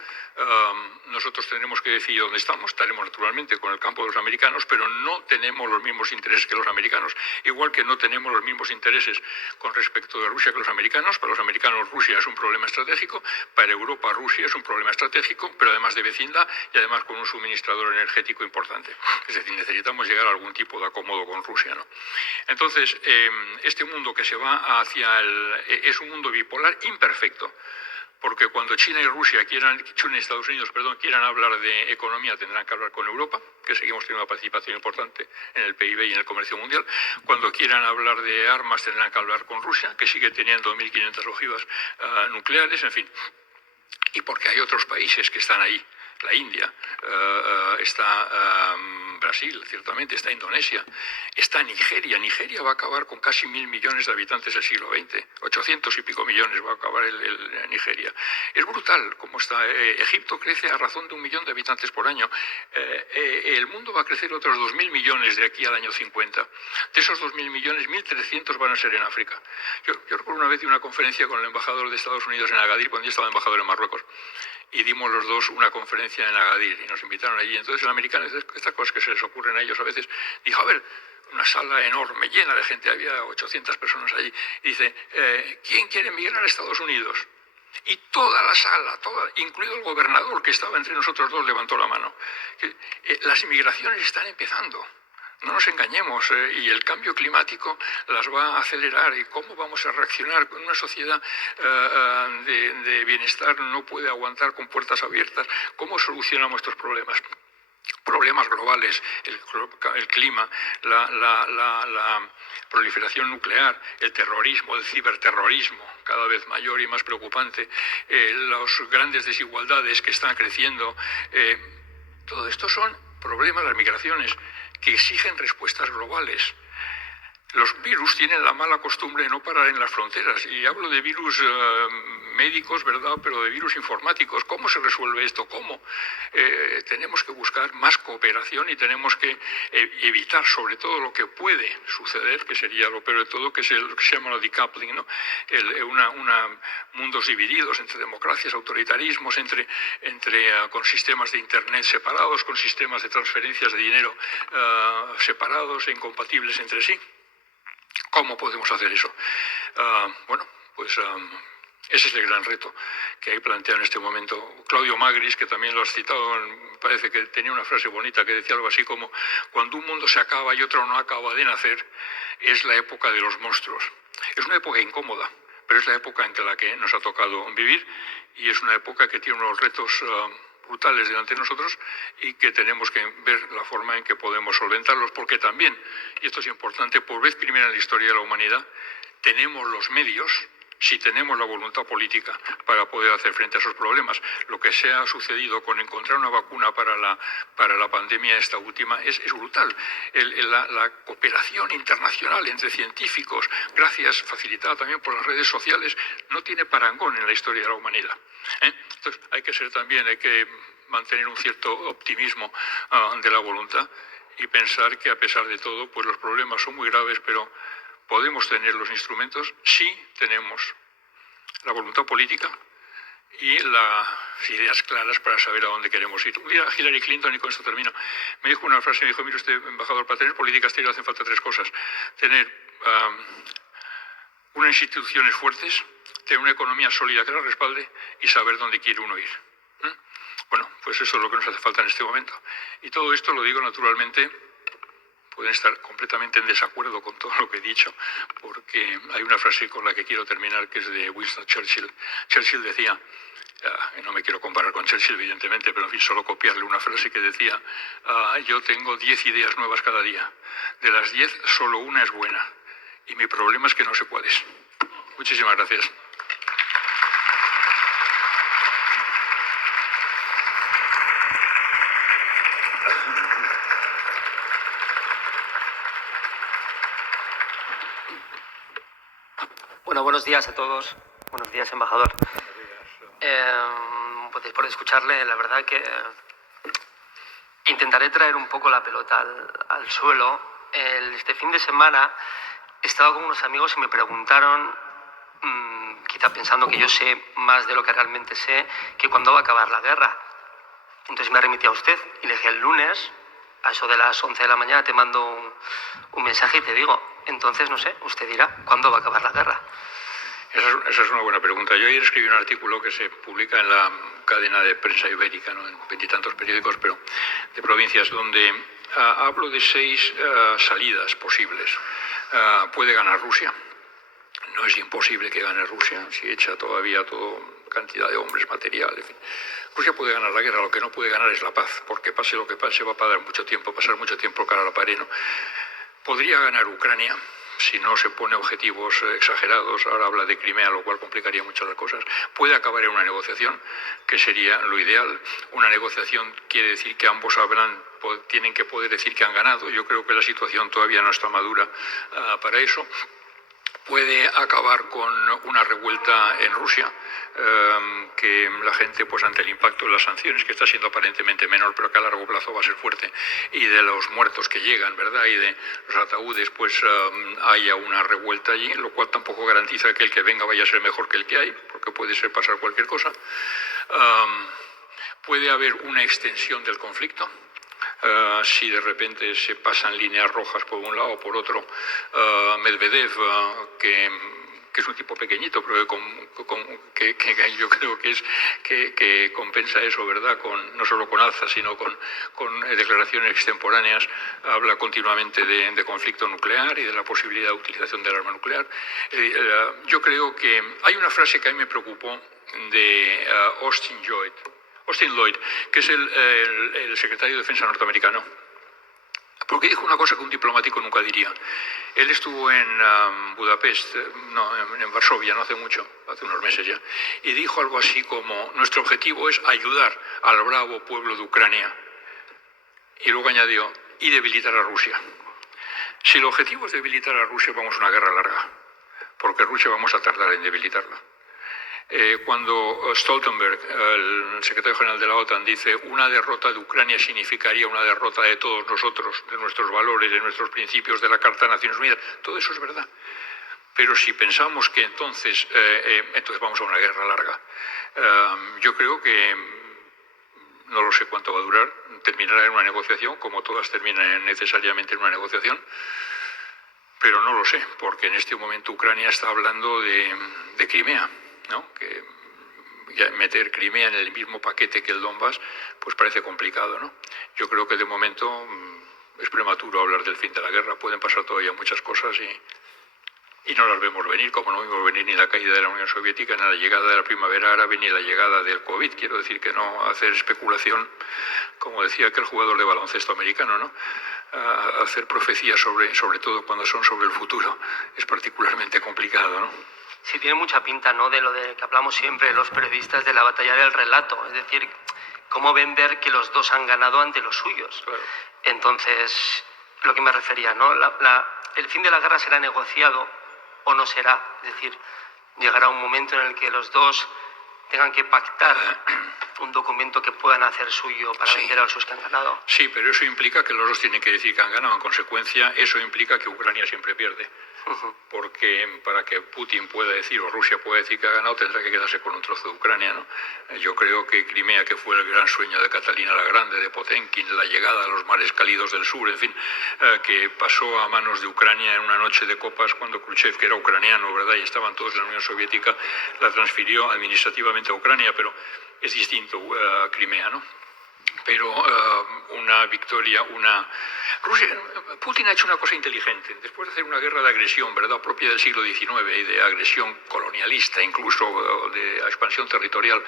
Nosotros tendremos que decidir dónde estamos. Estaremos naturalmente con el campo de los americanos, pero no tenemos los mismos intereses que los americanos. Igual que no tenemos los mismos intereses con respecto de Rusia que los americanos. Para los americanos Rusia es un problema estratégico, para Europa Rusia es un problema estratégico, pero además de vecindad y además con un suministrador energético importante. Es decir, necesitamos llegar a algún tipo de acomodo con Rusia, ¿no? Entonces, este mundo que se va hacia es un mundo bipolar imperfecto, porque cuando China y Estados Unidos quieran hablar de economía tendrán que hablar con Europa, que seguimos teniendo una participación importante en el PIB y en el comercio mundial. Cuando quieran hablar de armas tendrán que hablar con Rusia, que sigue teniendo 1.500 ojivas nucleares, en fin. Y porque hay otros países que están ahí. La India, está Brasil, ciertamente, está Indonesia, está Nigeria. Nigeria va a acabar con casi 1.000 millones de habitantes del siglo XX, 800 y pico millones va a acabar Nigeria. Es brutal cómo está. Egipto crece a razón de 1 millón de habitantes por año. El mundo va a crecer otros 2.000 millones de aquí al año 50. De esos 2.000 millones, 1.300 van a ser en África. Yo recuerdo una vez de una conferencia con el embajador de Estados Unidos en Agadir, cuando yo estaba embajador en Marruecos. Y dimos los dos una conferencia en Agadir y nos invitaron allí. Entonces el americano, estas cosas que se les ocurren a ellos a veces, dijo, a ver, una sala enorme, llena de gente, había 800 personas allí, y dice, ¿quién quiere emigrar a Estados Unidos? Y toda la sala, incluido el gobernador que estaba entre nosotros dos, levantó la mano. Las inmigraciones están empezando. No nos engañemos, y el cambio climático las va a acelerar. ¿Y cómo vamos a reaccionar con una sociedad de bienestar? No puede aguantar con puertas abiertas. ¿Cómo solucionamos estos problemas? Problemas globales, el clima, la proliferación nuclear, el terrorismo, el ciberterrorismo, cada vez mayor y más preocupante, las grandes desigualdades que están creciendo. Todo esto son problemas, las migraciones, que exigen respuestas globales. Los virus tienen la mala costumbre de no parar en las fronteras. Y hablo de virus médicos, ¿verdad?, pero de virus informáticos. ¿Cómo se resuelve esto? ¿Cómo? Tenemos que buscar más cooperación y tenemos que evitar sobre todo lo que puede suceder, que sería lo peor de todo, que es lo que se llama el decoupling, ¿no? Mundos divididos entre democracias, autoritarismos, con sistemas de internet separados, con sistemas de transferencias de dinero separados e incompatibles entre sí. ¿Cómo podemos hacer eso? Ese es el gran reto que hay planteado en este momento. Claudio Magris, que también lo has citado, parece que tenía una frase bonita que decía algo así como: cuando un mundo se acaba y otro no acaba de nacer, es la época de los monstruos. Es una época incómoda, pero es la época en la que nos ha tocado vivir, y es una época que tiene unos retos brutales delante de nosotros y que tenemos que ver la forma en que podemos solventarlos, porque también, y esto es importante, por vez primera en la historia de la humanidad, tenemos los medios, si tenemos la voluntad política, para poder hacer frente a esos problemas. Lo que se ha sucedido con encontrar una vacuna para la pandemia esta última es brutal. La cooperación internacional entre científicos, facilitada también por las redes sociales, no tiene parangón en la historia de la humanidad. Entonces hay que mantener un cierto optimismo de la voluntad y pensar que, a pesar de todo, pues los problemas son muy graves, pero podemos tener los instrumentos si tenemos la voluntad política y las ideas claras para saber a dónde queremos ir. Un día Hillary Clinton, y con esto termino, me dijo una frase, me dijo, mire usted, embajador, para tener política exterior hacen falta tres cosas. Tener unas instituciones fuertes, tener una economía sólida que la respalde y saber dónde quiere uno ir. Bueno, pues eso es lo que nos hace falta en este momento. Y todo esto lo digo naturalmente, pueden estar completamente en desacuerdo con todo lo que he dicho, porque hay una frase con la que quiero terminar que es de Winston Churchill. Churchill decía, y no me quiero comparar con Churchill evidentemente, pero en fin, solo copiarle una frase que decía, yo tengo 10 ideas nuevas cada día, de las 10 solo una es buena, y mi problema es que no sé cuál es. Muchísimas gracias. Bueno, buenos días a todos. Buenos días, embajador. Pues por escucharle, la verdad que intentaré traer un poco la pelota al suelo. Este fin de semana estaba con unos amigos y me preguntaron, quizá pensando que yo sé más de lo que realmente sé, que cuándo va a acabar la guerra. Entonces me remití a usted y le dije el lunes, a eso de las 11 de la mañana, te mando un mensaje y te digo. Entonces, no sé, usted dirá, ¿cuándo va a acabar la guerra? Esa es una buena pregunta. Yo ayer escribí un artículo que se publica en la cadena de prensa ibérica, ¿no?, en veintitantos periódicos, pero de provincias, donde hablo de 6 salidas posibles. Puede ganar Rusia. No es imposible que gane Rusia, si echa todavía toda cantidad de hombres, material, en fin. Rusia puede ganar la guerra, lo que no puede ganar es la paz, porque pase lo que pase va a pasar mucho tiempo cara a la pared, ¿no? Podría ganar Ucrania, si no se pone objetivos exagerados. Ahora habla de Crimea, lo cual complicaría mucho las cosas. Puede acabar en una negociación, que sería lo ideal. Una negociación quiere decir que ambos tienen que poder decir que han ganado. Yo creo que la situación todavía no está madura para eso. Puede acabar con una revuelta en Rusia, que la gente, pues ante el impacto de las sanciones, que está siendo aparentemente menor, pero que a largo plazo va a ser fuerte, y de los muertos que llegan, ¿verdad?, y de los ataúdes, pues haya una revuelta allí, lo cual tampoco garantiza que el que venga vaya a ser mejor que el que hay, porque puede ser pasar cualquier cosa. Puede haber una extensión del conflicto. Si de repente se pasan líneas rojas por un lado o por otro. Medvedev, que es un tipo pequeñito, pero que yo creo que compensa eso, ¿verdad?, no solo con alzas, sino con declaraciones extemporáneas, habla continuamente de conflicto nuclear y de la posibilidad de utilización del arma nuclear. Yo creo que hay una frase que a mí me preocupó de Austin Lloyd, que es el secretario de Defensa norteamericano, porque dijo una cosa que un diplomático nunca diría. Él estuvo en Budapest, en Varsovia, no hace mucho, hace unos meses ya, y dijo algo así como, nuestro objetivo es ayudar al bravo pueblo de Ucrania. Y luego añadió, y debilitar a Rusia. Si el objetivo es debilitar a Rusia, vamos a una guerra larga, porque Rusia vamos a tardar en debilitarla. Cuando Stoltenberg, el secretario general de la OTAN, dice una derrota de Ucrania significaría una derrota de todos nosotros, de nuestros valores, de nuestros principios, de la Carta de Naciones Unidas, todo eso es verdad. Pero si pensamos que entonces vamos a una guerra larga, yo creo que no lo sé cuánto va a durar, terminará en una negociación, como todas terminan necesariamente en una negociación, pero no lo sé, porque en este momento Ucrania está hablando de Crimea, ¿no?, que meter Crimea en el mismo paquete que el Donbass, pues parece complicado, ¿no? Yo creo que de momento es prematuro hablar del fin de la guerra. Pueden pasar todavía muchas cosas y no las vemos venir, como no vimos venir ni la caída de la Unión Soviética, ni la llegada de la primavera árabe, ni la llegada del COVID. Quiero decir que no hacer especulación, como decía aquel jugador de baloncesto americano, ¿no?, hacer profecías sobre todo cuando son sobre el futuro, es particularmente complicado, ¿no? Sí, tiene mucha pinta, ¿no?, de lo de que hablamos siempre los periodistas, de la batalla del relato, es decir, cómo vender que los dos han ganado ante los suyos. Claro. Entonces, lo que me refería, ¿no?, el fin de la guerra será negociado o no será, es decir, llegará un momento en el que los dos tengan que pactar un documento que puedan hacer suyo para vender a los que han ganado. Sí, pero eso implica que los dos tienen que decir que han ganado. En consecuencia, eso implica que Ucrania siempre pierde. Porque para que Putin pueda decir o Rusia pueda decir que ha ganado, tendrá que quedarse con un trozo de Ucrania, ¿no? Yo creo que Crimea, que fue el gran sueño de Catalina la Grande, de Potemkin, la llegada a los mares cálidos del sur, en fin, que pasó a manos de Ucrania en una noche de copas cuando Khrushchev, que era ucraniano, ¿verdad?, y estaban todos en la Unión Soviética, la transfirió administrativamente a Ucrania, pero es distinto Crimea, ¿no? Pero una victoria, Putin ha hecho una cosa inteligente. Después de hacer una guerra de agresión, ¿verdad?, propia del siglo XIX y de agresión colonialista, incluso de expansión territorial,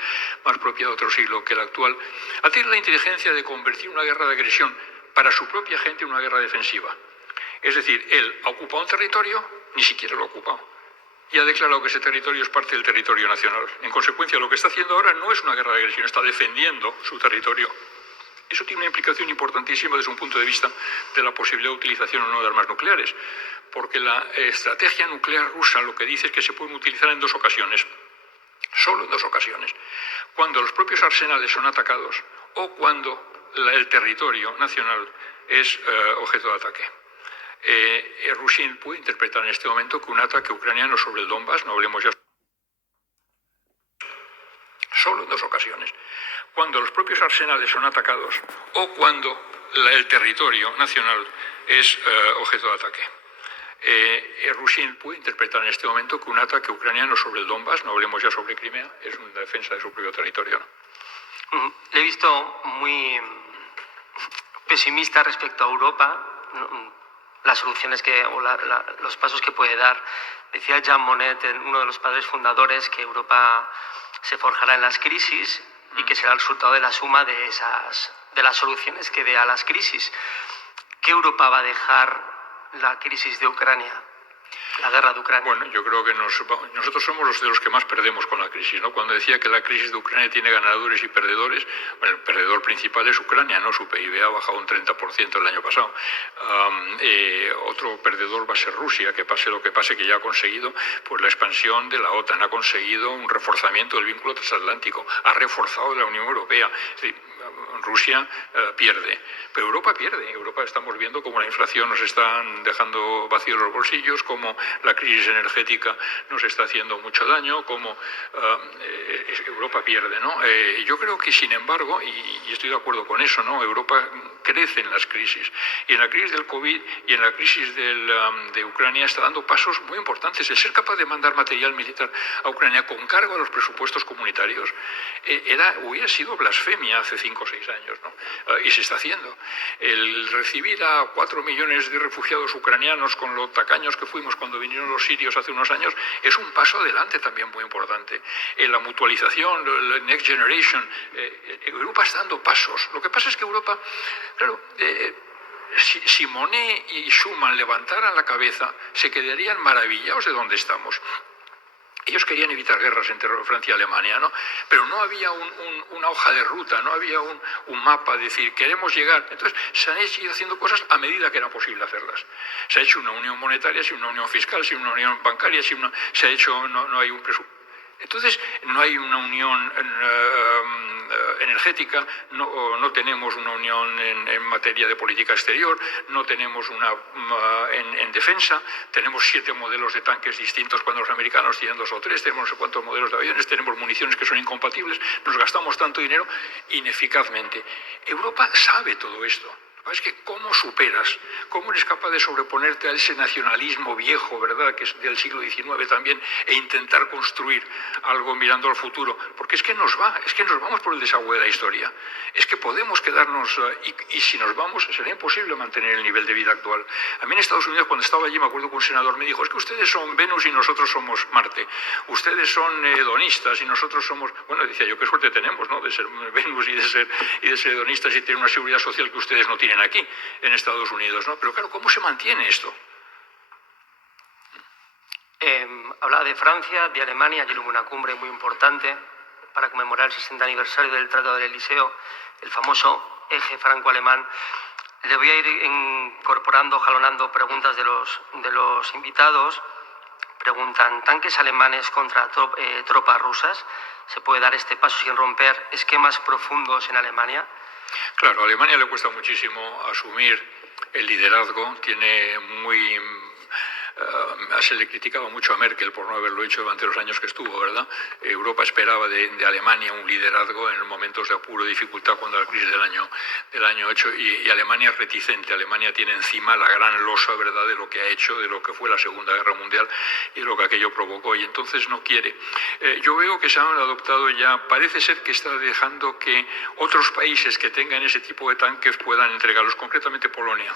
más propia de otro siglo que el actual, ha tenido la inteligencia de convertir una guerra de agresión para su propia gente en una guerra defensiva. Es decir, él ha ocupado un territorio, ni siquiera lo ha ocupado, y ha declarado que ese territorio es parte del territorio nacional. En consecuencia, lo que está haciendo ahora no es una guerra de agresión, está defendiendo su territorio. Eso tiene una implicación importantísima desde un punto de vista de la posibilidad de utilización o no de armas nucleares, porque la estrategia nuclear rusa lo que dice es que se pueden utilizar en dos ocasiones, solo en dos ocasiones, cuando los propios arsenales son atacados o cuando el territorio nacional es objeto de ataque. Rusia puede interpretar en este momento que un ataque ucraniano sobre el Donbass, no hablemos ya, solo en dos ocasiones, cuando los propios arsenales son atacados o cuando el territorio nacional es objeto de ataque. Rusia puede interpretar en este momento que un ataque ucraniano sobre el Donbass, no hablemos ya sobre Crimea, es una defensa de su propio territorio, ¿no? Le he visto muy pesimista respecto a Europa, las soluciones los pasos que puede dar. Decía Jean Monnet, uno de los padres fundadores, que Europa se forjará en las crisis y que será el resultado de la suma de las soluciones que dé a las crisis. ¿Qué Europa va a dejar la crisis de Ucrania? La guerra de Ucrania. Bueno, yo creo que nosotros somos los que más perdemos con la crisis, ¿no? Cuando decía que la crisis de Ucrania tiene ganadores y perdedores, bueno, el perdedor principal es Ucrania, ¿no? Su PIB ha bajado un 30% el año pasado. Otro perdedor va a ser Rusia, que pase lo que pase, que ya ha conseguido pues la expansión de la OTAN, ha conseguido un reforzamiento del vínculo transatlántico, ha reforzado la Unión Europea. Es decir, Rusia pierde, pero Europa pierde. Europa estamos viendo cómo la inflación nos está dejando vacíos los bolsillos, cómo la crisis energética nos está haciendo mucho daño, cómo Europa pierde, ¿no? Yo creo que, sin embargo, y estoy de acuerdo con eso, ¿no?, Europa crece en las crisis, y en la crisis del COVID y en la crisis de Ucrania está dando pasos muy importantes. El ser capaz de mandar material militar a Ucrania con cargo a los presupuestos comunitarios hubiera sido blasfemia hace 5 o 6 años, ¿no? Y se está haciendo. El recibir a 4 millones de refugiados ucranianos, con lo tacaños que fuimos cuando vinieron los sirios hace unos años, es un paso adelante también muy importante. La mutualización, la Next Generation, Europa está dando pasos. Lo que pasa es que Europa, claro, si Monnet y Schuman levantaran la cabeza, se quedarían maravillados de dónde estamos. Ellos querían evitar guerras entre Francia y Alemania, ¿no? Pero no había una hoja de ruta, no había un mapa, decir, queremos llegar. Entonces, se han ido haciendo cosas a medida que era posible hacerlas. Se ha hecho una unión monetaria, sí, una unión fiscal, sí, una unión bancaria, sí, se ha hecho, no hay un presupuesto. Entonces, no hay una unión energética, no tenemos una unión en materia de política exterior, no tenemos una en defensa, tenemos 7 modelos de tanques distintos cuando los americanos tienen 2 o 3, tenemos no sé cuántos modelos de aviones, tenemos municiones que son incompatibles, nos gastamos tanto dinero ineficazmente. Europa sabe todo esto. Es que ¿cómo superas? ¿Cómo eres capaz de sobreponerte a ese nacionalismo viejo, ¿verdad?, que es del siglo XIX también, e intentar construir algo mirando al futuro? Porque es que nos vamos por el desagüe de la historia. Es que podemos quedarnos, y si nos vamos, será imposible mantener el nivel de vida actual. A mí en Estados Unidos, cuando estaba allí, me acuerdo que un senador me dijo, es que ustedes son Venus y nosotros somos Marte. Ustedes son hedonistas y nosotros somos... Bueno, decía yo, qué suerte tenemos, ¿no?, de ser Venus y de ser hedonistas y tener una seguridad social que ustedes no tienen aquí en Estados Unidos, ¿no? Pero claro, ¿cómo se mantiene esto? Hablaba de Francia, de Alemania. Ayer hubo una cumbre muy importante para conmemorar el 60 aniversario del Tratado del Elíseo, el famoso eje franco-alemán. Le voy a ir incorporando, jalonando preguntas de los invitados. Preguntan, ¿tanques alemanes contra tropas rusas? se puede dar este paso sin romper esquemas profundos en Alemania? Claro, a Alemania le cuesta muchísimo asumir el liderazgo, tiene muy... se le criticaba mucho a Merkel por no haberlo hecho durante los años que estuvo, ¿verdad? Europa esperaba de Alemania un liderazgo en momentos de apuro y dificultad cuando la crisis del año 8 y Alemania es reticente. Alemania tiene encima la gran losa, ¿verdad?, de lo que ha hecho, de lo que fue la Segunda Guerra Mundial y de lo que aquello provocó, y entonces no quiere. Yo veo que se han adoptado ya, parece ser que está dejando que otros países que tengan ese tipo de tanques puedan entregarlos, concretamente Polonia,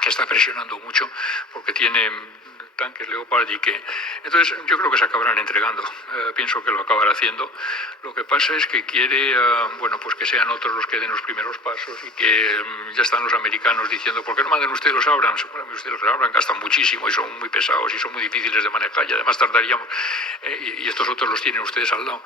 que está presionando mucho porque tiene tanques Leopard y que... Entonces yo creo que se acabarán entregando, pienso que lo acabará haciendo. Lo que pasa es que quiere, bueno, pues que sean otros los que den los primeros pasos y que ya están los americanos diciendo, ¿por qué no manden ustedes los Abrams? Bueno, ustedes los Abrams gastan muchísimo y son muy pesados y son muy difíciles de manejar y además tardaríamos, y estos otros los tienen ustedes al lado.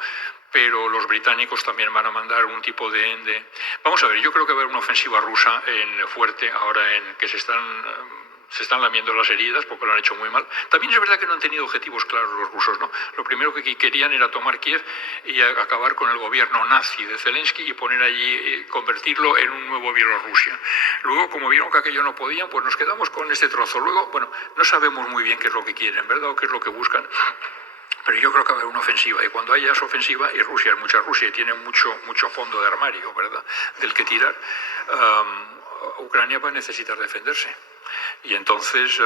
Pero los británicos también van a mandar un tipo de... Vamos a ver, yo creo que va a haber una ofensiva rusa fuerte ahora en que se están lamiendo las heridas porque lo han hecho muy mal. También es verdad que no han tenido objetivos claros los rusos, ¿no? Lo primero que querían era tomar Kiev y acabar con el gobierno nazi de Zelensky y poner allí, convertirlo en un nuevo Bielorrusia. Luego, como vieron que aquello no podían, pues nos quedamos con este trozo. Luego, bueno, no sabemos muy bien qué es lo que quieren, ¿verdad? O qué es lo que buscan. Pero yo creo que va a haber una ofensiva, y cuando haya esa ofensiva, y Rusia es mucha Rusia y tiene mucho fondo de armario, ¿verdad?, del que tirar, Ucrania va a necesitar defenderse. Y entonces,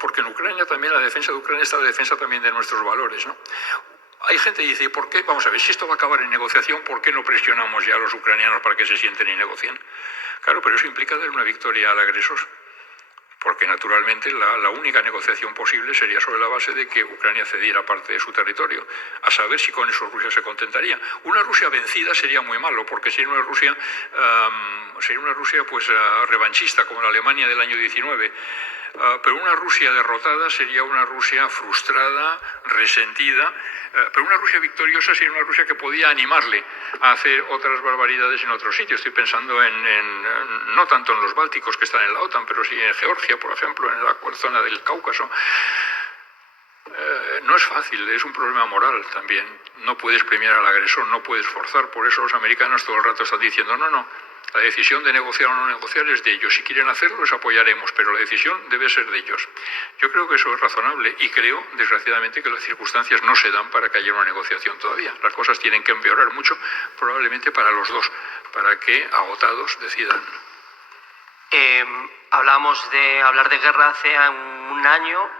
porque en Ucrania también, la defensa de Ucrania está la defensa también de nuestros valores, ¿no? Hay gente que dice, ¿por qué? Vamos a ver, si esto va a acabar en negociación, ¿por qué no presionamos ya a los ucranianos para que se sienten y negocien? Claro, pero eso implica dar una victoria al agresor. Porque naturalmente la única negociación posible sería sobre la base de que Ucrania cediera parte de su territorio. A saber si con eso Rusia se contentaría. Una Rusia vencida sería muy malo, porque sería una Rusia pues revanchista, como la Alemania del año 19. Pero una Rusia derrotada sería una Rusia frustrada, resentida. Pero una Rusia victoriosa sería una Rusia que podía animarle a hacer otras barbaridades en otros sitios. Estoy pensando no tanto en los bálticos que están en la OTAN, pero sí en Georgia, por ejemplo, en la zona del Cáucaso. No es fácil, es un problema moral también. No puedes premiar al agresor, no puedes forzar. Por eso los americanos todo el rato están diciendo, no, la decisión de negociar o no negociar es de ellos. Si quieren hacerlo, les apoyaremos, pero la decisión debe ser de ellos. Yo creo que eso es razonable y creo, desgraciadamente, que las circunstancias no se dan para que haya una negociación todavía. Las cosas tienen que empeorar mucho, probablemente para los dos, para que agotados decidan. Hablábamos de hablar de guerra hace un año.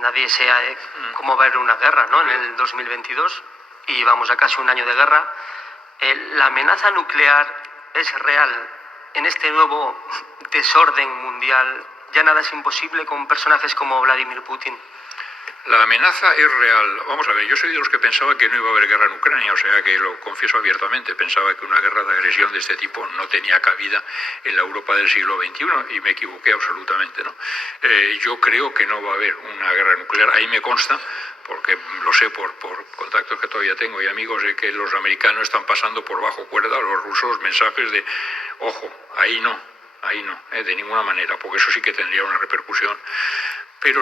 Nadie sabe cómo va a haber una guerra, ¿no?, en el 2022, y vamos a casi un año de guerra. La amenaza nuclear es real. En este nuevo desorden mundial ya nada es imposible con personajes como Vladimir Putin. La amenaza es real. Vamos a ver, yo soy de los que pensaba que no iba a haber guerra en Ucrania, o sea que lo confieso abiertamente, pensaba que una guerra de agresión de este tipo no tenía cabida en la Europa del siglo XXI y me equivoqué absolutamente, ¿no? Yo creo que no va a haber una guerra nuclear, ahí me consta, porque lo sé por contactos que todavía tengo y amigos, de que los americanos están pasando por bajo cuerda a los rusos mensajes de, ojo, ahí no, de ninguna manera, porque eso sí que tendría una repercusión. Pero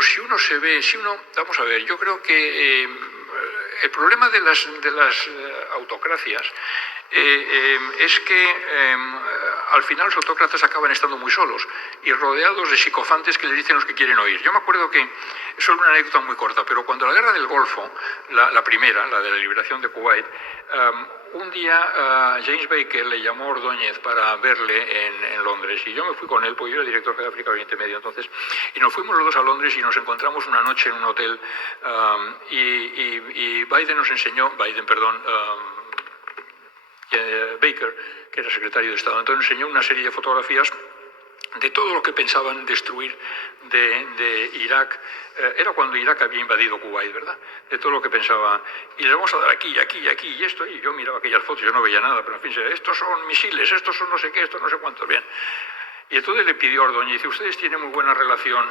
vamos a ver, yo creo que el problema de las autocracias es que al final los autócratas acaban estando muy solos y rodeados de psicofantes que les dicen los que quieren oír. Yo me acuerdo que, eso es una anécdota muy corta, pero cuando la guerra del Golfo, la primera, la de la liberación de Kuwait, un día James Baker le llamó a Ordóñez para verle en Londres y yo me fui con él, porque yo era director de África Oriente Medio entonces, y nos fuimos los dos a Londres y nos encontramos una noche en un hotel y Baker, que era secretario de Estado, entonces nos enseñó una serie de fotografías de todo lo que pensaban destruir de Irak. Era cuando Irak había invadido Kuwait, ¿verdad? De todo lo que pensaba. Y les vamos a dar aquí, y esto. Y yo miraba aquellas fotos, yo no veía nada, pero en fin, estos son misiles, estos son no sé qué, estos no sé cuántos, bien. Y entonces le pidió a Ordóñez, dice, ustedes tienen muy buena relación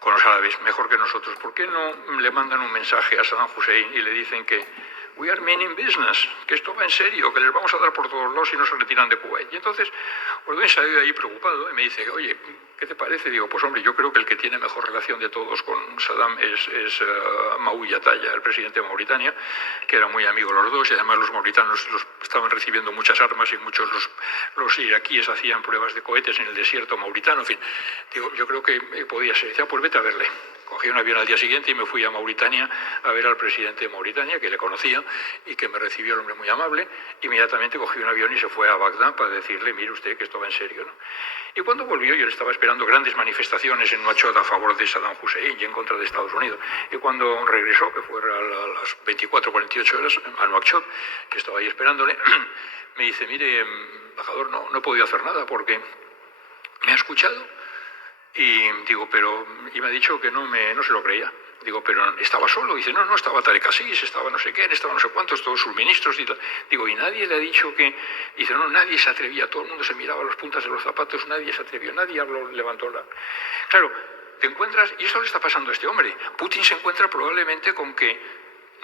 con los árabes, mejor que nosotros. ¿Por qué no le mandan un mensaje a Saddam Hussein y le dicen que we are meaning business, que esto va en serio, que les vamos a dar por todos lados si no se retiran de Kuwait. Y entonces Ordóñez salió de ahí preocupado y me dice, oye, ¿qué te parece? Digo, pues hombre, yo creo que el que tiene mejor relación de todos con Saddam es Maou Yataya, el presidente de Mauritania, que era muy amigo los dos, y además los mauritanos estaban recibiendo muchas armas y muchos los iraquíes hacían pruebas de cohetes en el desierto mauritano, en fin. Digo, yo creo que podía ser. Dice, pues vete a verle. Cogí un avión al día siguiente y me fui a Mauritania a ver al presidente de Mauritania, que le conocía y que me recibió el hombre muy amable. Inmediatamente cogí un avión y se fue a Bagdad para decirle, mire usted que esto va en serio, ¿no? Y cuando volvió yo le estaba esperando grandes manifestaciones en Nouakchott a favor de Saddam Hussein y en contra de Estados Unidos. Y cuando regresó, que fue a las 24 48 horas a Nouakchott, que estaba ahí esperándole, me dice, mire, embajador, no he podido hacer nada porque me ha escuchado. Y digo, y me ha dicho que no se lo creía. Digo, pero estaba solo. Dice, no, estaba Tarek Aziz, estaba no sé quién, estaba no sé cuántos, todos sus ministros y tal. Digo, y nadie le ha dicho que... Dice, no, nadie se atrevía, todo el mundo se miraba a las puntas de los zapatos, nadie se atrevió, nadie levantó la... Claro, te encuentras, y esto le está pasando a este hombre. Putin se encuentra probablemente con que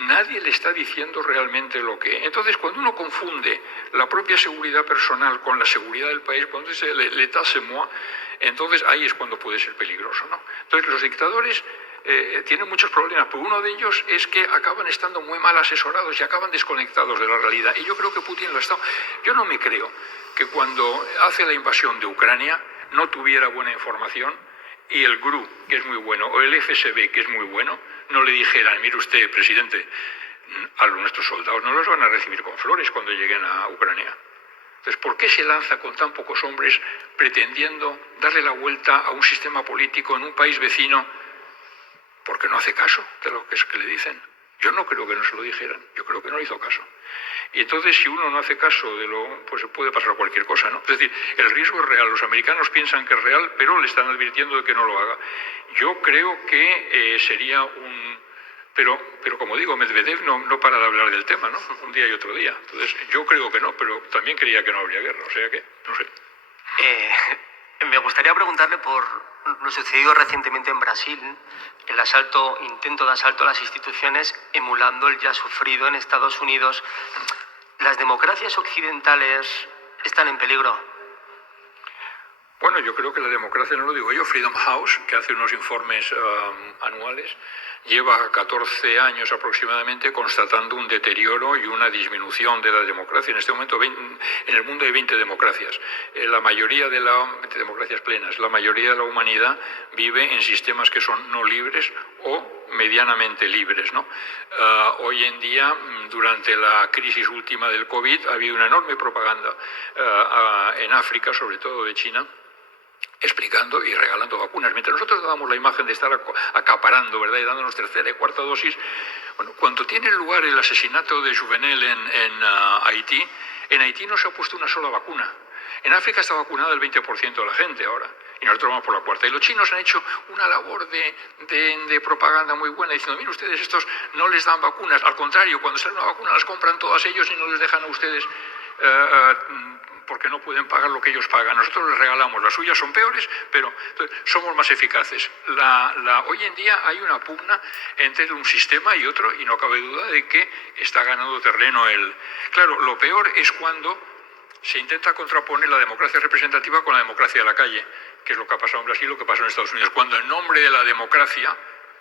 nadie le está diciendo realmente lo que... Entonces, cuando uno confunde la propia seguridad personal con la seguridad del país, cuando dice l'état c'est moi, entonces ahí es cuando puede ser peligroso, ¿no? Entonces, los dictadores tienen muchos problemas, pero uno de ellos es que acaban estando muy mal asesorados y acaban desconectados de la realidad. Y yo creo que Putin lo ha estado. Yo no me creo que cuando hace la invasión de Ucrania no tuviera buena información y el GRU, que es muy bueno, o el FSB, que es muy bueno, no le dijeran, mire usted, presidente, a nuestros soldados no los van a recibir con flores cuando lleguen a Ucrania. Entonces, ¿por qué se lanza con tan pocos hombres pretendiendo darle la vuelta a un sistema político en un país vecino? Porque no hace caso de lo que es que le dicen. Yo no creo que no se lo dijeran, yo creo que no le hizo caso. Y entonces, si uno no hace caso pues puede pasar cualquier cosa, ¿no? Es decir, el riesgo es real. Los americanos piensan que es real, pero le están advirtiendo de que no lo haga. Yo creo que sería un... Pero como digo, Medvedev no para de hablar del tema, ¿no? Un día y otro día. Entonces, yo creo que no, pero también creía que no habría guerra. O sea que, no sé. Me gustaría preguntarle por lo sucedido recientemente en Brasil, el intento de asalto a las instituciones emulando el ya sufrido en Estados Unidos. ¿Las democracias occidentales están en peligro? Bueno, yo creo que la democracia, no lo digo yo, Freedom House, que hace unos informes anuales, lleva 14 años aproximadamente constatando un deterioro y una disminución de la democracia. En este momento en el mundo hay 20 democracias. La mayoría de democracias plenas, la mayoría de la humanidad vive en sistemas que son no libres o medianamente libres, ¿no? Hoy en día, durante la crisis última del COVID, ha habido una enorme propaganda en África, sobre todo de China, explicando y regalando vacunas. Mientras nosotros dábamos la imagen de estar acaparando, ¿verdad?, y dándonos tercera y cuarta dosis, bueno, cuando tiene lugar el asesinato de Jouvenel en Haití no se ha puesto una sola vacuna. En África está vacunada el 20% de la gente ahora, y nosotros vamos por la cuarta. Y los chinos han hecho una labor de propaganda muy buena, diciendo, mire ustedes, estos no les dan vacunas. Al contrario, cuando sale una vacuna las compran todas ellos y no les dejan a ustedes... porque no pueden pagar lo que ellos pagan. Nosotros les regalamos, las suyas son peores, pero somos más eficaces. Hoy en día hay una pugna entre un sistema y otro, y no cabe duda de que está ganando terreno Claro, lo peor es cuando se intenta contraponer la democracia representativa con la democracia de la calle, que es lo que ha pasado en Brasil, lo que pasó en Estados Unidos, cuando en nombre de la democracia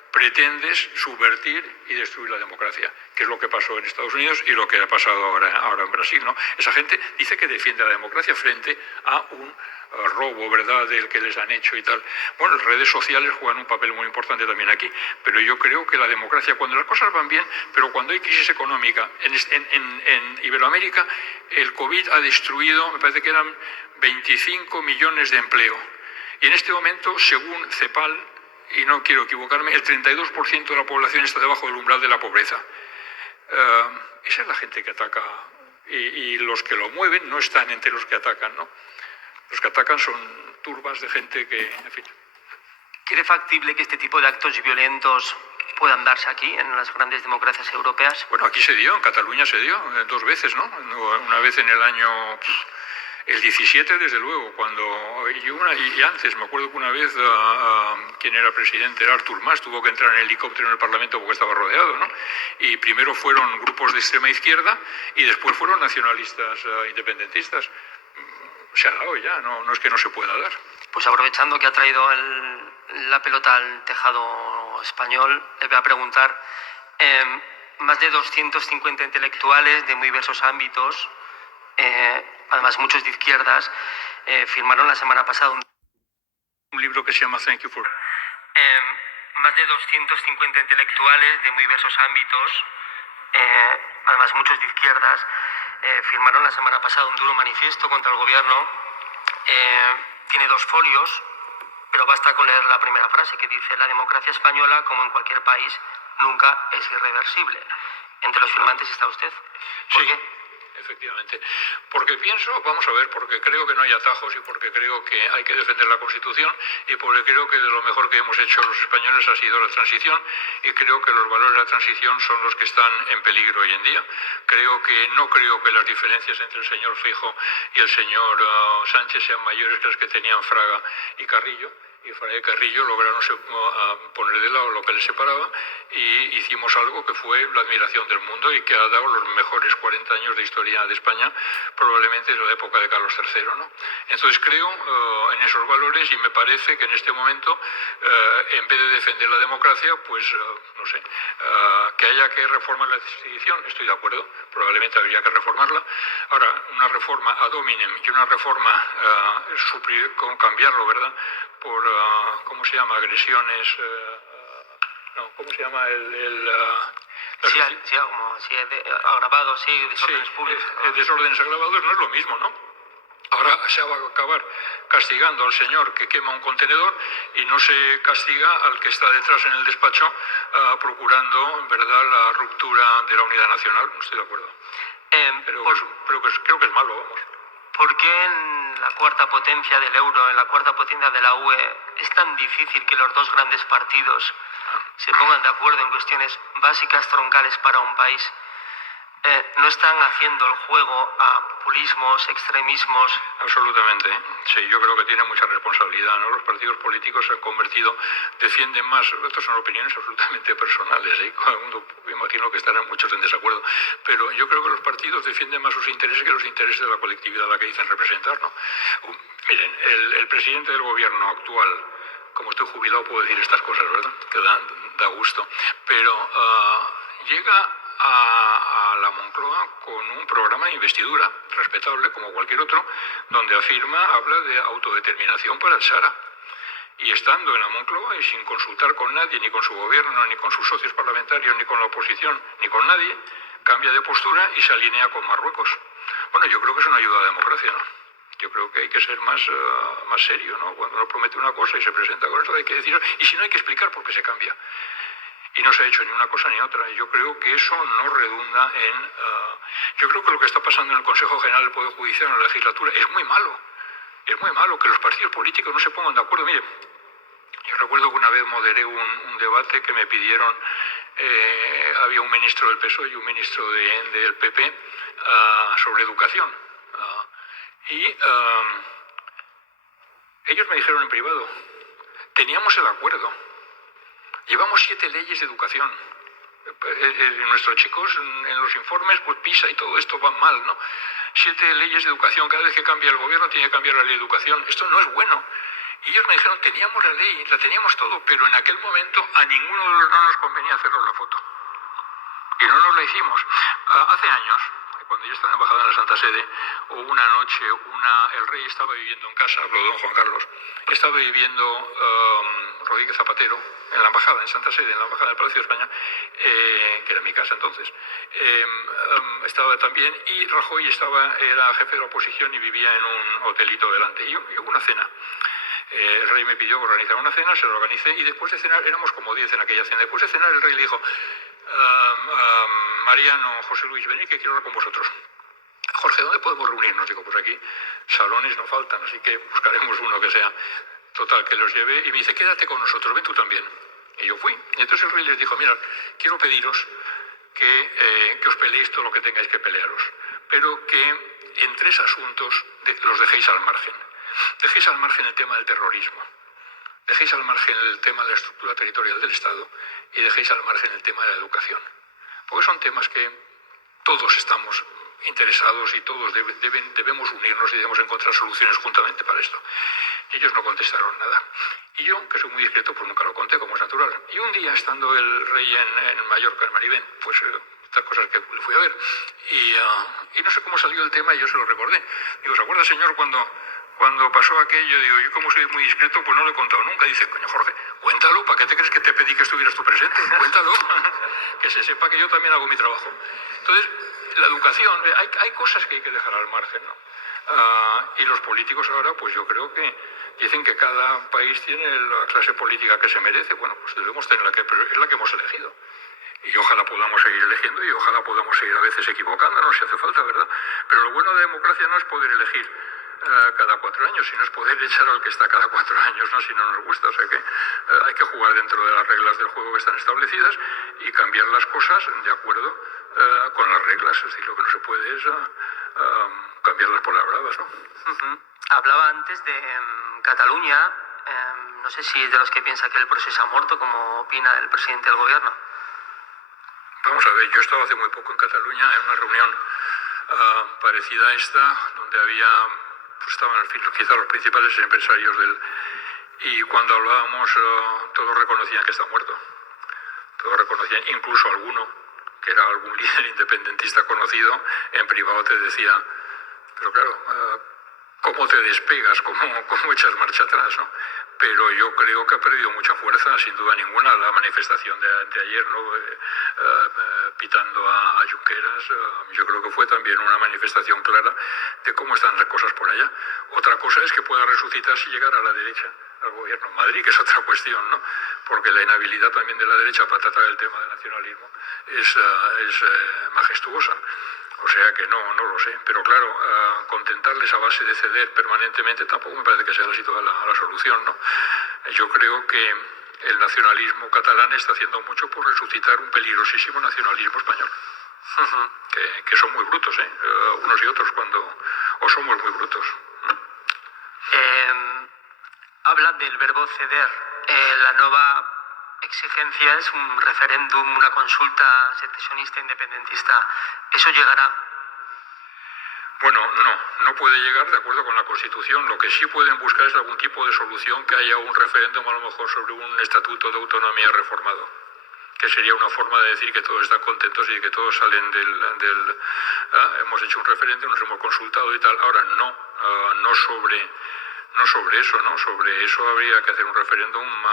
pretendes subvertir y destruir la democracia, que es lo que pasó en Estados Unidos y lo que ha pasado ahora en Brasil, ¿no? Esa gente dice que defiende la democracia frente a un robo, ¿verdad?, del que les han hecho y tal. Bueno, las redes sociales juegan un papel muy importante también aquí, pero yo creo que la democracia, cuando las cosas van bien, pero cuando hay crisis económica, en Iberoamérica el COVID ha destruido, me parece que eran 25 millones de empleo. Y en este momento, según CEPAL, y no quiero equivocarme, el 32% de la población está debajo del umbral de la pobreza. Esa es la gente que ataca, y los que lo mueven no están entre los que atacan, ¿no? Los que atacan son turbas de gente que, en fin. ¿Cree factible que este tipo de actos violentos puedan darse aquí, en las grandes democracias europeas? Bueno, aquí se dio, en Cataluña se dio 2 veces, ¿no? Una vez en el año El 17, desde luego, y antes, me acuerdo que una vez quien era presidente era Artur Mas, tuvo que entrar en helicóptero en el Parlamento porque estaba rodeado, ¿no? Y primero fueron grupos de extrema izquierda y después fueron nacionalistas independentistas. Se ha dado ya, no es que no se pueda dar. Pues aprovechando que ha traído la pelota al tejado español, le voy a preguntar, más de 250 intelectuales de muy diversos ámbitos, además muchos de izquierdas, firmaron la semana pasada un libro que se llama Thank You for... más de 250 intelectuales de muy diversos ámbitos, además muchos de izquierdas, firmaron la semana pasada un duro manifiesto contra el gobierno. Tiene 2 folios, pero basta con leer la primera frase que dice: la democracia española, como en cualquier país, nunca es irreversible. Entre los firmantes está usted. ¿Por qué? Efectivamente. Porque vamos a ver, porque creo que no hay atajos y porque creo que hay que defender la Constitución y porque creo que de lo mejor que hemos hecho los españoles ha sido la transición y creo que los valores de la transición son los que están en peligro hoy en día. No creo que las diferencias entre el señor Feijóo y el señor Sánchez sean mayores que las que tenían Fraga y Carrillo. Y Fraga y Carrillo lograron poner de lado lo que les separaba y hicimos algo que fue la admiración del mundo y que ha dado los mejores 40 años de historia de España, probablemente de la época de Carlos III, ¿no? Entonces creo en esos valores y me parece que en este momento, en vez de defender la democracia, pues no sé, que haya que reformar la Constitución, estoy de acuerdo, probablemente habría que reformarla. Ahora, una reforma ad hominem y una reforma con cambiarlo, ¿verdad?, por, ¿cómo se llama?, agresiones, ¿cómo se llama? Agravados, desórdenes públicos. Desórdenes agravados no es lo mismo, ¿no? Ahora se va a acabar castigando al señor que quema un contenedor y no se castiga al que está detrás en el despacho procurando, en verdad, la ruptura de la unidad nacional. No estoy de acuerdo. Creo que es malo, vamos. ¿Por qué en la cuarta potencia del euro, en la cuarta potencia de la UE, es tan difícil que los 2 grandes partidos se pongan de acuerdo en cuestiones básicas, troncales para un país? ¿No están haciendo el juego a populismos, extremismos? Absolutamente. Sí, yo creo que tiene mucha responsabilidad, ¿no? Los partidos políticos se han convertido, defienden más, estas son opiniones absolutamente personales, ¿eh? Todo el mundo, me imagino que estarán muchos en desacuerdo, pero yo creo que los partidos defienden más sus intereses que los intereses de la colectividad a la que dicen representar, ¿no? Miren, el presidente del gobierno actual, como estoy jubilado puedo decir estas cosas, ¿verdad?, que da gusto, pero llega a la Moncloa con un programa de investidura respetable como cualquier otro, donde habla de autodeterminación para el Sahara. Y estando en la Moncloa y sin consultar con nadie, ni con su gobierno, ni con sus socios parlamentarios, ni con la oposición, ni con nadie, cambia de postura y se alinea con Marruecos. Bueno, yo creo que es una ayuda a la democracia, ¿no? Yo creo que hay que ser más serio, ¿no? Cuando uno promete una cosa y se presenta con eso, hay que decirlo. Y si no, hay que explicar por qué se cambia. Y no se ha hecho ni una cosa ni otra. Yo creo que eso no redunda en... yo creo que lo que está pasando en el Consejo General del Poder Judicial en la legislatura es muy malo. Es muy malo que los partidos políticos no se pongan de acuerdo. Mire, yo recuerdo que una vez moderé un debate que me pidieron, había un ministro del PSOE y un ministro del PP sobre educación. Ellos me dijeron en privado, teníamos el acuerdo. Llevamos 7 leyes de educación. Nuestros chicos en los informes, pues PISA y todo esto van mal, ¿no? 7 leyes de educación. Cada vez que cambia el gobierno tiene que cambiar la ley de educación. Esto no es bueno. Y ellos me dijeron, teníamos la ley, la teníamos todo, pero en aquel momento a ninguno de los dos nos convenía hacernos la foto. Y no nos la hicimos. Hace años, cuando yo estaba embajada en la Santa Sede, hubo una noche, el rey estaba viviendo en casa, hablo de don Juan Carlos, estaba viviendo Rodríguez Zapatero, en la embajada, en Santa Sede, en la embajada del Palacio de España, que era mi casa entonces, estaba también, y Rajoy era jefe de la oposición y vivía en un hotelito delante, y hubo una cena. El rey me pidió organizar una cena, se lo organicé, y después de cenar, éramos como 10 en aquella cena, después de cenar el rey le dijo, Mariano, José Luis, venid que quiero hablar con vosotros. Jorge, ¿dónde podemos reunirnos? Digo, pues aquí salones no faltan, así que buscaremos uno que sea. Total, que los llevé y me dice, quédate con nosotros, ven tú también. Y yo fui. Y entonces el rey les dijo, mirad, quiero pediros que os peleéis todo lo que tengáis que pelearos, pero que en 3 asuntos los dejéis al margen. Dejéis al margen el tema del terrorismo, dejéis al margen el tema de la estructura territorial del Estado y dejéis al margen el tema de la educación. Porque son temas que todos estamos interesados y todos debemos unirnos y debemos encontrar soluciones juntamente para esto. Ellos no contestaron nada. Y yo, que soy muy discreto, pues nunca lo conté, como es natural. Y un día, estando el rey en Mallorca, en Maribén, pues estas cosas que le fui a ver, y no sé cómo salió el tema y yo se lo recordé. Digo, ¿se acuerda, señor, cuando pasó aquello? Digo, yo como soy muy discreto, pues no lo he contado nunca. Dice, coño, Jorge, cuéntalo, ¿para qué te crees que te pedí que estuvieras tú presente? Cuéntalo, que se sepa que yo también hago mi trabajo. Entonces, la educación, hay cosas que hay que dejar al margen, ¿no? Y los políticos ahora, pues yo creo que dicen que cada país tiene la clase política que se merece. Bueno, pues debemos tener pero es la que hemos elegido. Y ojalá podamos seguir eligiendo y ojalá podamos seguir a veces equivocándonos si hace falta, ¿verdad? Pero lo bueno de democracia no es poder elegir cada 4 años, sino es poder echar al que está cada 4 años, ¿no? Si no nos gusta. O sea que hay que jugar dentro de las reglas del juego que están establecidas y cambiar las cosas de acuerdo con las reglas. Es decir, lo que no se puede es cambiarlas por las bravas, ¿no? Hablaba antes de Cataluña. No sé si es de los que piensa que el proceso ha muerto, como opina el presidente del gobierno. Vamos a ver, yo estaba hace muy poco en Cataluña en una reunión parecida a esta, donde había, pues estaban quizá los principales empresarios y cuando hablábamos todos reconocían que está muerto. Todos reconocían, incluso alguno, que era algún líder independentista conocido, en privado te decía, pero claro, ¿cómo te despegas? ¿Cómo echas marcha atrás, ¿no? Pero yo creo que ha perdido mucha fuerza, sin duda ninguna, la manifestación de ayer, ¿no? Pitando a Junqueras. Yo creo que fue también una manifestación clara de cómo están las cosas por allá. Otra cosa es que pueda resucitar si llegara a la derecha al gobierno en Madrid, que es otra cuestión, ¿no? Porque la inhabilidad también de la derecha para tratar el tema del nacionalismo es majestuosa. O sea que no lo sé. Pero claro, contentarles a base de ceder permanentemente tampoco me parece que sea la solución, ¿no? Yo creo que el nacionalismo catalán está haciendo mucho por resucitar un peligrosísimo nacionalismo español. Que son muy brutos, unos y otros, o somos muy brutos. Habla del verbo ceder. La nueva exigencia es un referéndum, una consulta secesionista independentista. ¿Eso llegará? Bueno, no puede llegar de acuerdo con la Constitución. Lo que sí pueden buscar es algún tipo de solución, que haya un referéndum a lo mejor sobre un estatuto de autonomía reformado, que sería una forma de decir que todos están contentos y que todos salen hemos hecho un referéndum, nos hemos consultado y tal. Ahora no sobre eso, ¿no? Sobre eso habría que hacer un referéndum,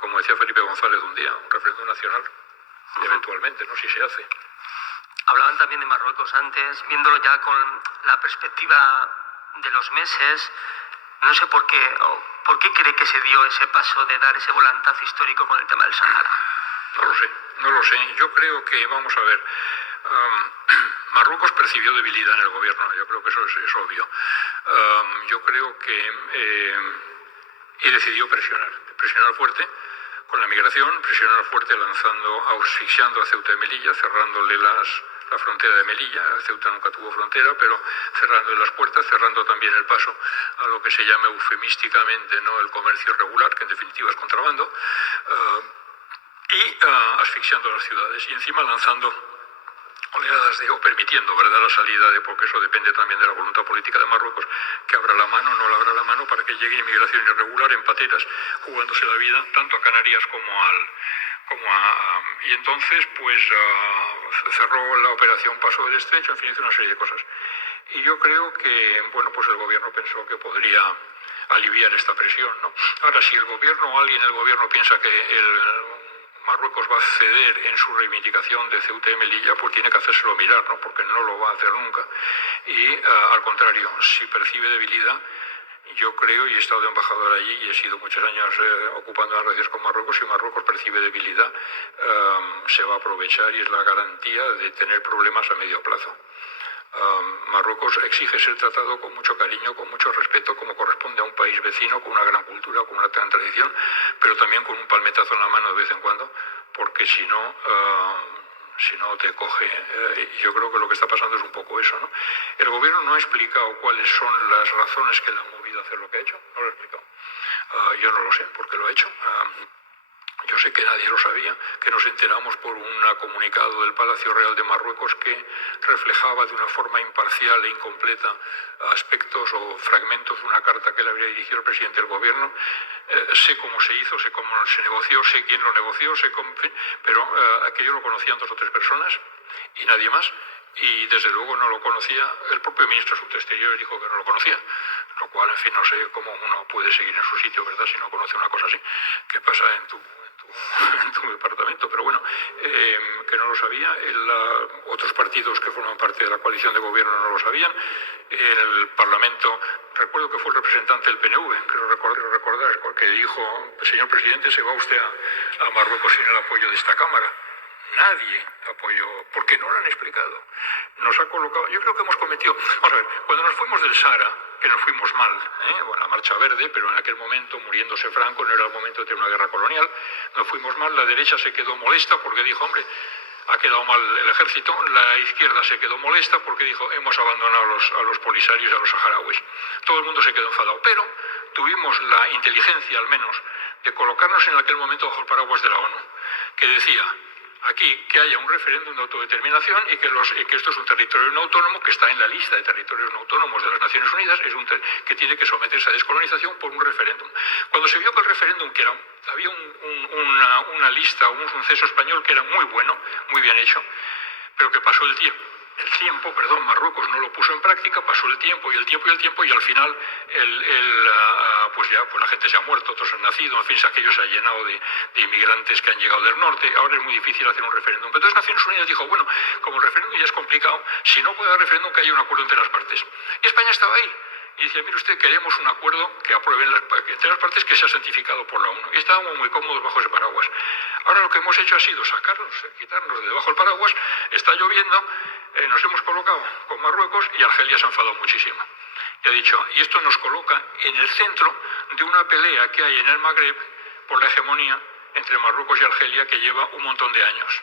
como decía Felipe González un día, un referéndum nacional, eventualmente, ¿no? Si se hace. Hablaban también de Marruecos antes, viéndolo ya con la perspectiva de los meses. No sé por qué cree que se dio ese paso de dar ese volantazo histórico con el tema del Sáhara. No lo sé. Yo creo que, vamos a ver, Marruecos percibió debilidad en el gobierno, yo creo que eso es obvio. Yo creo que y decidió presionar fuerte con la migración, presionar fuerte asfixiando a Ceuta y Melilla, cerrándole la frontera de Melilla. Ceuta nunca tuvo frontera, pero cerrándole las puertas, cerrando también el paso a lo que se llama eufemísticamente, ¿no?, el comercio irregular, que en definitiva es contrabando, y asfixiando las ciudades, y encima lanzando oleadas o permitiendo, ¿verdad?, la salida porque eso depende también de la voluntad política de Marruecos, que abra la mano, no la abra la mano, para que llegue inmigración irregular en pateras, jugándose la vida tanto a Canarias y entonces pues cerró la operación Paso del Estrecho, en fin, hizo una serie de cosas. Y yo creo que, bueno, pues el gobierno pensó que podría aliviar esta presión, ¿no? Ahora, si el gobierno o alguien en el gobierno piensa que Marruecos va a ceder en su reivindicación de Ceuta y Melilla, pues tiene que hacérselo mirar, ¿no? Porque no lo va a hacer nunca. Y al contrario, si percibe debilidad, yo creo, y he estado de embajador allí y he sido muchos años ocupando las relaciones con Marruecos, si Marruecos percibe debilidad, se va a aprovechar y es la garantía de tener problemas a medio plazo. Marruecos exige ser tratado con mucho cariño, con mucho respeto, como corresponde a un país vecino, con una gran cultura, con una gran tradición, pero también con un palmetazo en la mano de vez en cuando, porque si no si no te coge. Y yo creo que lo que está pasando es un poco eso, ¿no? El gobierno no ha explicado cuáles son las razones que le han movido a hacer lo que ha hecho, no lo ha explicado. Yo no lo sé por qué lo ha hecho. Yo sé que nadie lo sabía, que nos enteramos por un comunicado del Palacio Real de Marruecos que reflejaba de una forma imparcial e incompleta aspectos o fragmentos de una carta que le habría dirigido el presidente del gobierno. Sé cómo se hizo, sé cómo se negoció, sé quién lo negoció, sé cómo, pero aquello lo conocían 2 o 3 personas y nadie más. Y desde luego no lo conocía, el propio ministro de Asuntos Exteriores dijo que no lo conocía, lo cual, en fin, no sé cómo uno puede seguir en su sitio, ¿verdad?, si no conoce una cosa así. ¿Qué pasa en tu departamento? Pero bueno, que no lo sabía. Otros partidos que forman parte de la coalición de gobierno no lo sabían. El Parlamento, recuerdo que fue el representante del PNV, creo recordar, que dijo: señor presidente, se va usted a Marruecos sin el apoyo de esta Cámara. Nadie apoyó, porque no lo han explicado. Nos ha colocado, yo creo que hemos cometido, vamos a ver, cuando nos fuimos del Sahara, que nos fuimos mal, bueno, la Marcha Verde, pero en aquel momento, muriéndose Franco, no era el momento de tener una guerra colonial, nos fuimos mal, la derecha se quedó molesta porque dijo: hombre, ha quedado mal el ejército, la izquierda se quedó molesta porque dijo: hemos abandonado a los polisarios y a los saharauis. Todo el mundo se quedó enfadado, pero tuvimos la inteligencia, al menos, de colocarnos en aquel momento bajo el paraguas de la ONU, que decía: aquí que haya un referéndum de autodeterminación y que esto es un territorio no autónomo que está en la lista de territorios no autónomos de las Naciones Unidas, que tiene que someterse a descolonización por un referéndum. Cuando se vio que el referéndum, que había una lista, un suceso español que era muy bueno, muy bien hecho, pero que pasó el tiempo, Marruecos no lo puso en práctica, pasó el tiempo y al final pues la gente se ha muerto, otros han nacido, en fin, aquello se ha llenado de inmigrantes que han llegado del norte. Ahora es muy difícil hacer un referéndum. Pero entonces Naciones Unidas dijo: bueno, como el referéndum ya es complicado, si no puede haber referéndum, que haya un acuerdo entre las partes. Y España estaba ahí. Y dice: mire usted, queremos un acuerdo que aprueben entre las partes, que sea santificado por la ONU. Y estábamos muy cómodos bajo ese paraguas. Ahora lo que hemos hecho ha sido quitarnos de debajo del paraguas. Está lloviendo, nos hemos colocado con Marruecos y Argelia se ha enfadado muchísimo. Y ha dicho: y esto nos coloca en el centro de una pelea que hay en el Magreb por la hegemonía entre Marruecos y Argelia, que lleva un montón de años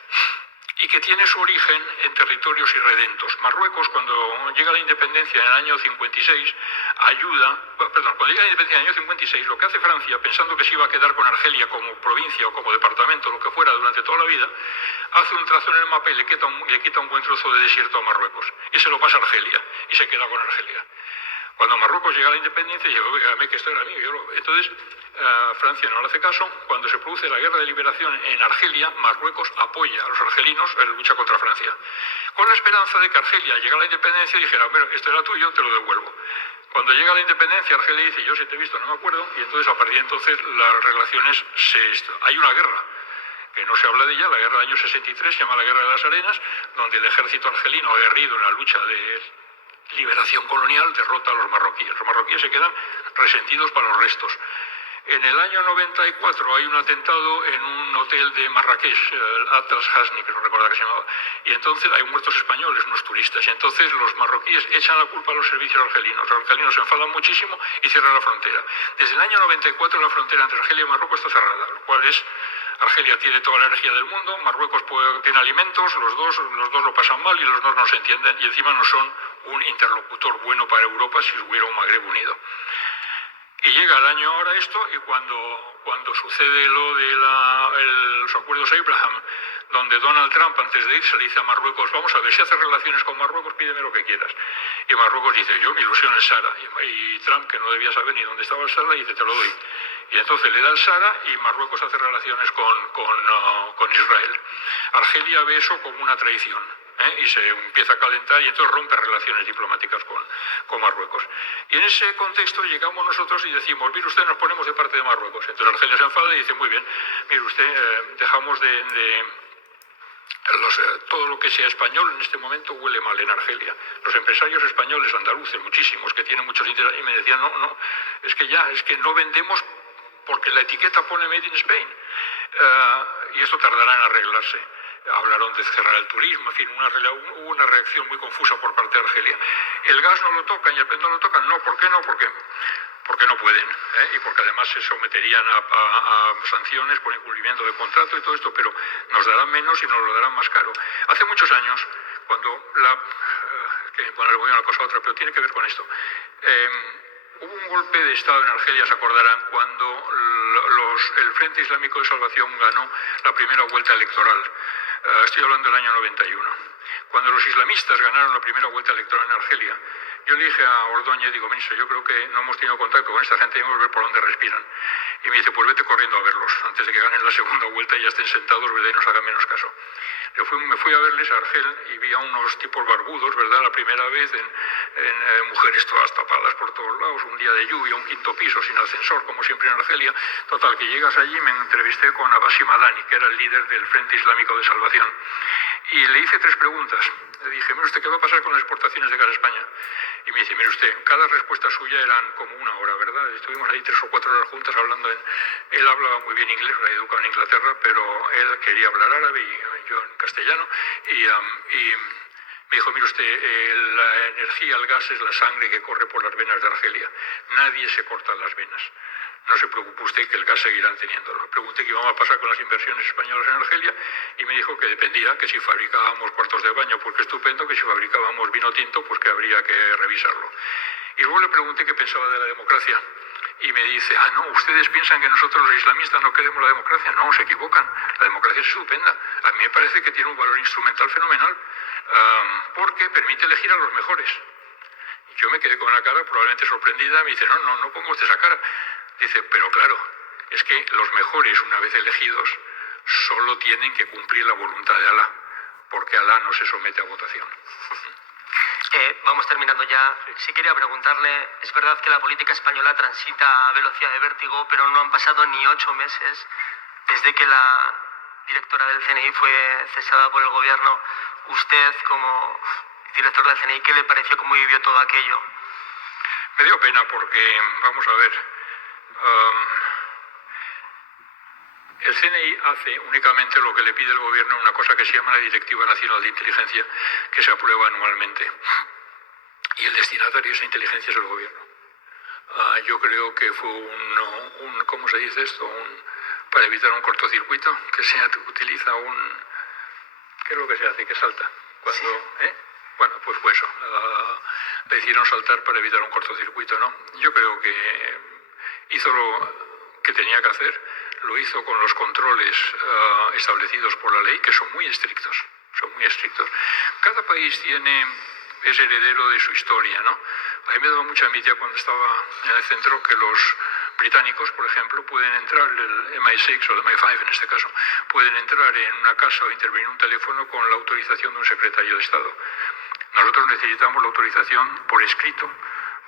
y que tiene su origen en territorios irredentos. Marruecos, cuando llega a la independencia en el año 56, cuando llega a la independencia en el año 56, lo que hace Francia, pensando que se iba a quedar con Argelia como provincia o como departamento, lo que fuera, durante toda la vida, hace un trazo en el mapa y le quita un buen trozo de desierto a Marruecos y se lo pasa a Argelia y se queda con Argelia. Cuando Marruecos llega a la independencia, dice: oígame, que esto era mío. Entonces, Francia no le hace caso. Cuando se produce la guerra de liberación en Argelia, Marruecos apoya a los argelinos en la lucha contra Francia, con la esperanza de que Argelia, llegara a la independencia, y dijera: bueno, esto era tuyo, te lo devuelvo. Cuando llega la independencia, Argelia dice: yo si te he visto no me acuerdo, y entonces a partir de entonces las relaciones hay una guerra que no se habla de ella, la guerra del año 63, se llama la Guerra de las Arenas, donde el ejército argelino, aguerrido en la lucha de liberación colonial, derrota a los marroquíes. Los marroquíes se quedan resentidos para los restos. En el año 94 hay un atentado en un hotel de Marrakech, el Atlas Hasni, que no recuerdo que se llamaba, y entonces hay muertos españoles, unos turistas, y entonces los marroquíes echan la culpa a los servicios argelinos. Los argelinos se enfadan muchísimo y cierran la frontera. Desde el año 94 la frontera entre Argelia y Marruecos está cerrada, lo cual es: Argelia tiene toda la energía del mundo, Marruecos tiene alimentos, los dos lo pasan mal y los dos no se entienden, y encima no son un interlocutor bueno para Europa si hubiera un Magreb unido. Y llega el año ahora esto, y cuando sucede lo de los acuerdos Abraham, donde Donald Trump, antes de irse, le dice a Marruecos: vamos a ver, si haces relaciones con Marruecos, pídeme lo que quieras. Y Marruecos dice: yo, mi ilusión es Sahara. Y Trump, que no debía saber ni dónde estaba el Sahara, dice: te lo doy. Y entonces le da el Sahara y Marruecos hace relaciones con Israel. Argelia ve eso como una traición, y se empieza a calentar, y entonces rompe relaciones diplomáticas con Marruecos. Y en ese contexto llegamos nosotros y decimos: mire usted, nos ponemos de parte de Marruecos. Entonces Argelia se enfada y dice: muy bien, mire usted, dejamos todo lo que sea español en este momento huele mal en Argelia. Los empresarios españoles, andaluces, muchísimos, que tienen muchos intereses, y me decían: no, es que no vendemos porque la etiqueta pone Made in Spain. Y esto tardará en arreglarse. Hablaron de cerrar el turismo, en fin, hubo una reacción muy confusa por parte de Argelia. El gas no lo tocan y el petróleo no lo tocan. No, ¿por qué no? Porque porque no pueden, y porque además se someterían a sanciones por incumplimiento de contrato y todo esto, pero nos darán menos y nos lo darán más caro. Hace muchos años, cuando que bueno, voy a una cosa a otra, pero tiene que ver con esto. Hubo un golpe de Estado en Argelia, se acordarán, cuando el Frente Islámico de Salvación ganó la primera vuelta electoral. Estoy hablando del año 91. Cuando los islamistas ganaron la primera vuelta electoral en Argelia, yo le dije a Ordóñez, digo, ministro, yo creo que no hemos tenido contacto con esta gente, tenemos que ver por dónde respiran. Y me dice, pues vete corriendo a verlos, antes de que ganen la segunda vuelta y ya estén sentados, ¿verdad? Y nos hagan menos caso. Me fui a verles a Argel y vi a unos tipos barbudos, ¿verdad? La primera vez en mujeres todas tapadas por todos lados, un día de lluvia, un quinto piso sin ascensor, como siempre en Argelia. Total, que llegas allí, me entrevisté con Abbasi Madani, que era el líder del Frente Islámico de Salvación. Y le hice 3 preguntas. Le dije, mire usted, ¿qué va a pasar con las exportaciones de gas a España? Y me dice, mire usted, cada respuesta suya eran como 1 hora, ¿verdad? Estuvimos ahí 3 o 4 horas juntas hablando Él hablaba muy bien inglés, era educado en Inglaterra, pero él quería hablar árabe y yo en castellano. Y me dijo, mire usted, la energía, el gas es la sangre que corre por las venas de Argelia. Nadie se corta las venas. No se preocupe usted que el gas seguirán teniéndolo. Le pregunté qué iba a pasar con las inversiones españolas en Argelia y me dijo que dependía, que si fabricábamos cuartos de baño, pues que estupendo, que si fabricábamos vino tinto, pues que habría que revisarlo. Y luego le pregunté qué pensaba de la democracia. Y me dice, no, ¿ustedes piensan que nosotros los islamistas no queremos la democracia? No, se equivocan. La democracia es estupenda. A mí me parece que tiene un valor instrumental fenomenal, porque permite elegir a los mejores. Y yo me quedé con una cara probablemente sorprendida. Me dice, no pongo usted esa cara. Dice, pero claro, es que los mejores, una vez elegidos, solo tienen que cumplir la voluntad de Alá, porque Alá no se somete a votación. Vamos terminando ya. Sí quería preguntarle, es verdad que la política española transita a velocidad de vértigo, pero no han pasado ni 8 meses desde que la directora del CNI fue cesada por el gobierno. Usted, como director del CNI, ¿qué le pareció, cómo vivió todo aquello? Me dio pena porque, vamos a ver, el CNI hace únicamente lo que le pide el gobierno, una cosa que se llama la Directiva Nacional de Inteligencia, que se aprueba anualmente. Y el destinatario de esa inteligencia es el gobierno. Yo creo que fue ¿cómo se dice esto? Para evitar un cortocircuito, que se utiliza ¿qué es lo que se hace? Que salta. Cuando, Bueno, pues fue eso. Le hicieron saltar para evitar un cortocircuito, ¿no? Yo creo que hizo lo que tenía que hacer, lo hizo con los controles establecidos por la ley, que son muy estrictos. Cada país es heredero de su historia, ¿no? A mí me daba mucha envidia cuando estaba en el centro que los británicos, por ejemplo, pueden entrar, el MI6 o el MI5 en este caso, pueden entrar en una casa o intervenir un teléfono con la autorización de un secretario de Estado. Nosotros necesitamos la autorización por escrito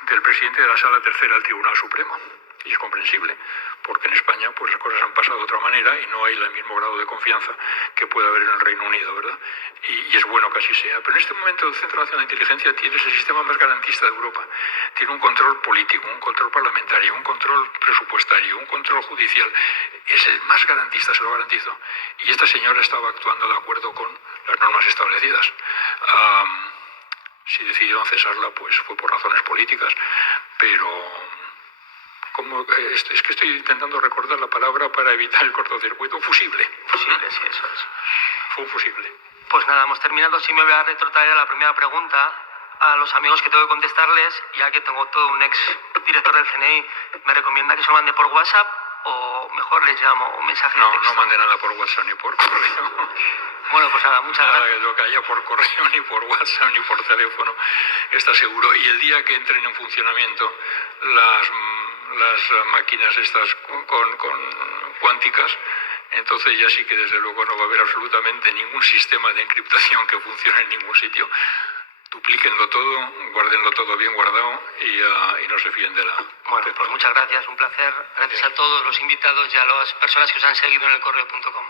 del presidente de la Sala Tercera del Tribunal Supremo. Y es comprensible, porque en España pues las cosas han pasado de otra manera y no hay el mismo grado de confianza que puede haber en el Reino Unido, ¿verdad? Y es bueno que así sea. Pero en este momento el Centro Nacional de Inteligencia tiene ese sistema más garantista de Europa. Tiene un control político, un control parlamentario, un control presupuestario, un control judicial. Es el más garantista, se lo garantizo. Y esta señora estaba actuando de acuerdo con las normas establecidas. Si decidieron cesarla, pues fue por razones políticas, pero es que estoy intentando recordar la palabra para evitar el cortocircuito. Fusible. Fusible, sí, eso es. Fue un fusible. Pues nada, hemos terminado. Sí me voy a retrotraer a la primera pregunta. A los amigos que tengo que contestarles, ya que tengo todo un ex director del CNI, ¿me recomienda que se lo mande por WhatsApp o mejor les llamo un mensaje de texto? No mande nada por WhatsApp ni por correo. Bueno, pues nada, muchas gracias. Nada lo que haya por correo, ni por WhatsApp, ni por teléfono, está seguro. Y el día que entren en funcionamiento las máquinas estas con cuánticas, entonces ya sí que desde luego no va a haber absolutamente ningún sistema de encriptación que funcione en ningún sitio. Duplíquenlo todo, guárdenlo todo bien guardado y no se fíen de la... Bueno, pues muchas gracias, un placer. Gracias a todos los invitados y a las personas que os han seguido en elcorreo.com.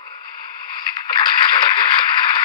Muchas gracias.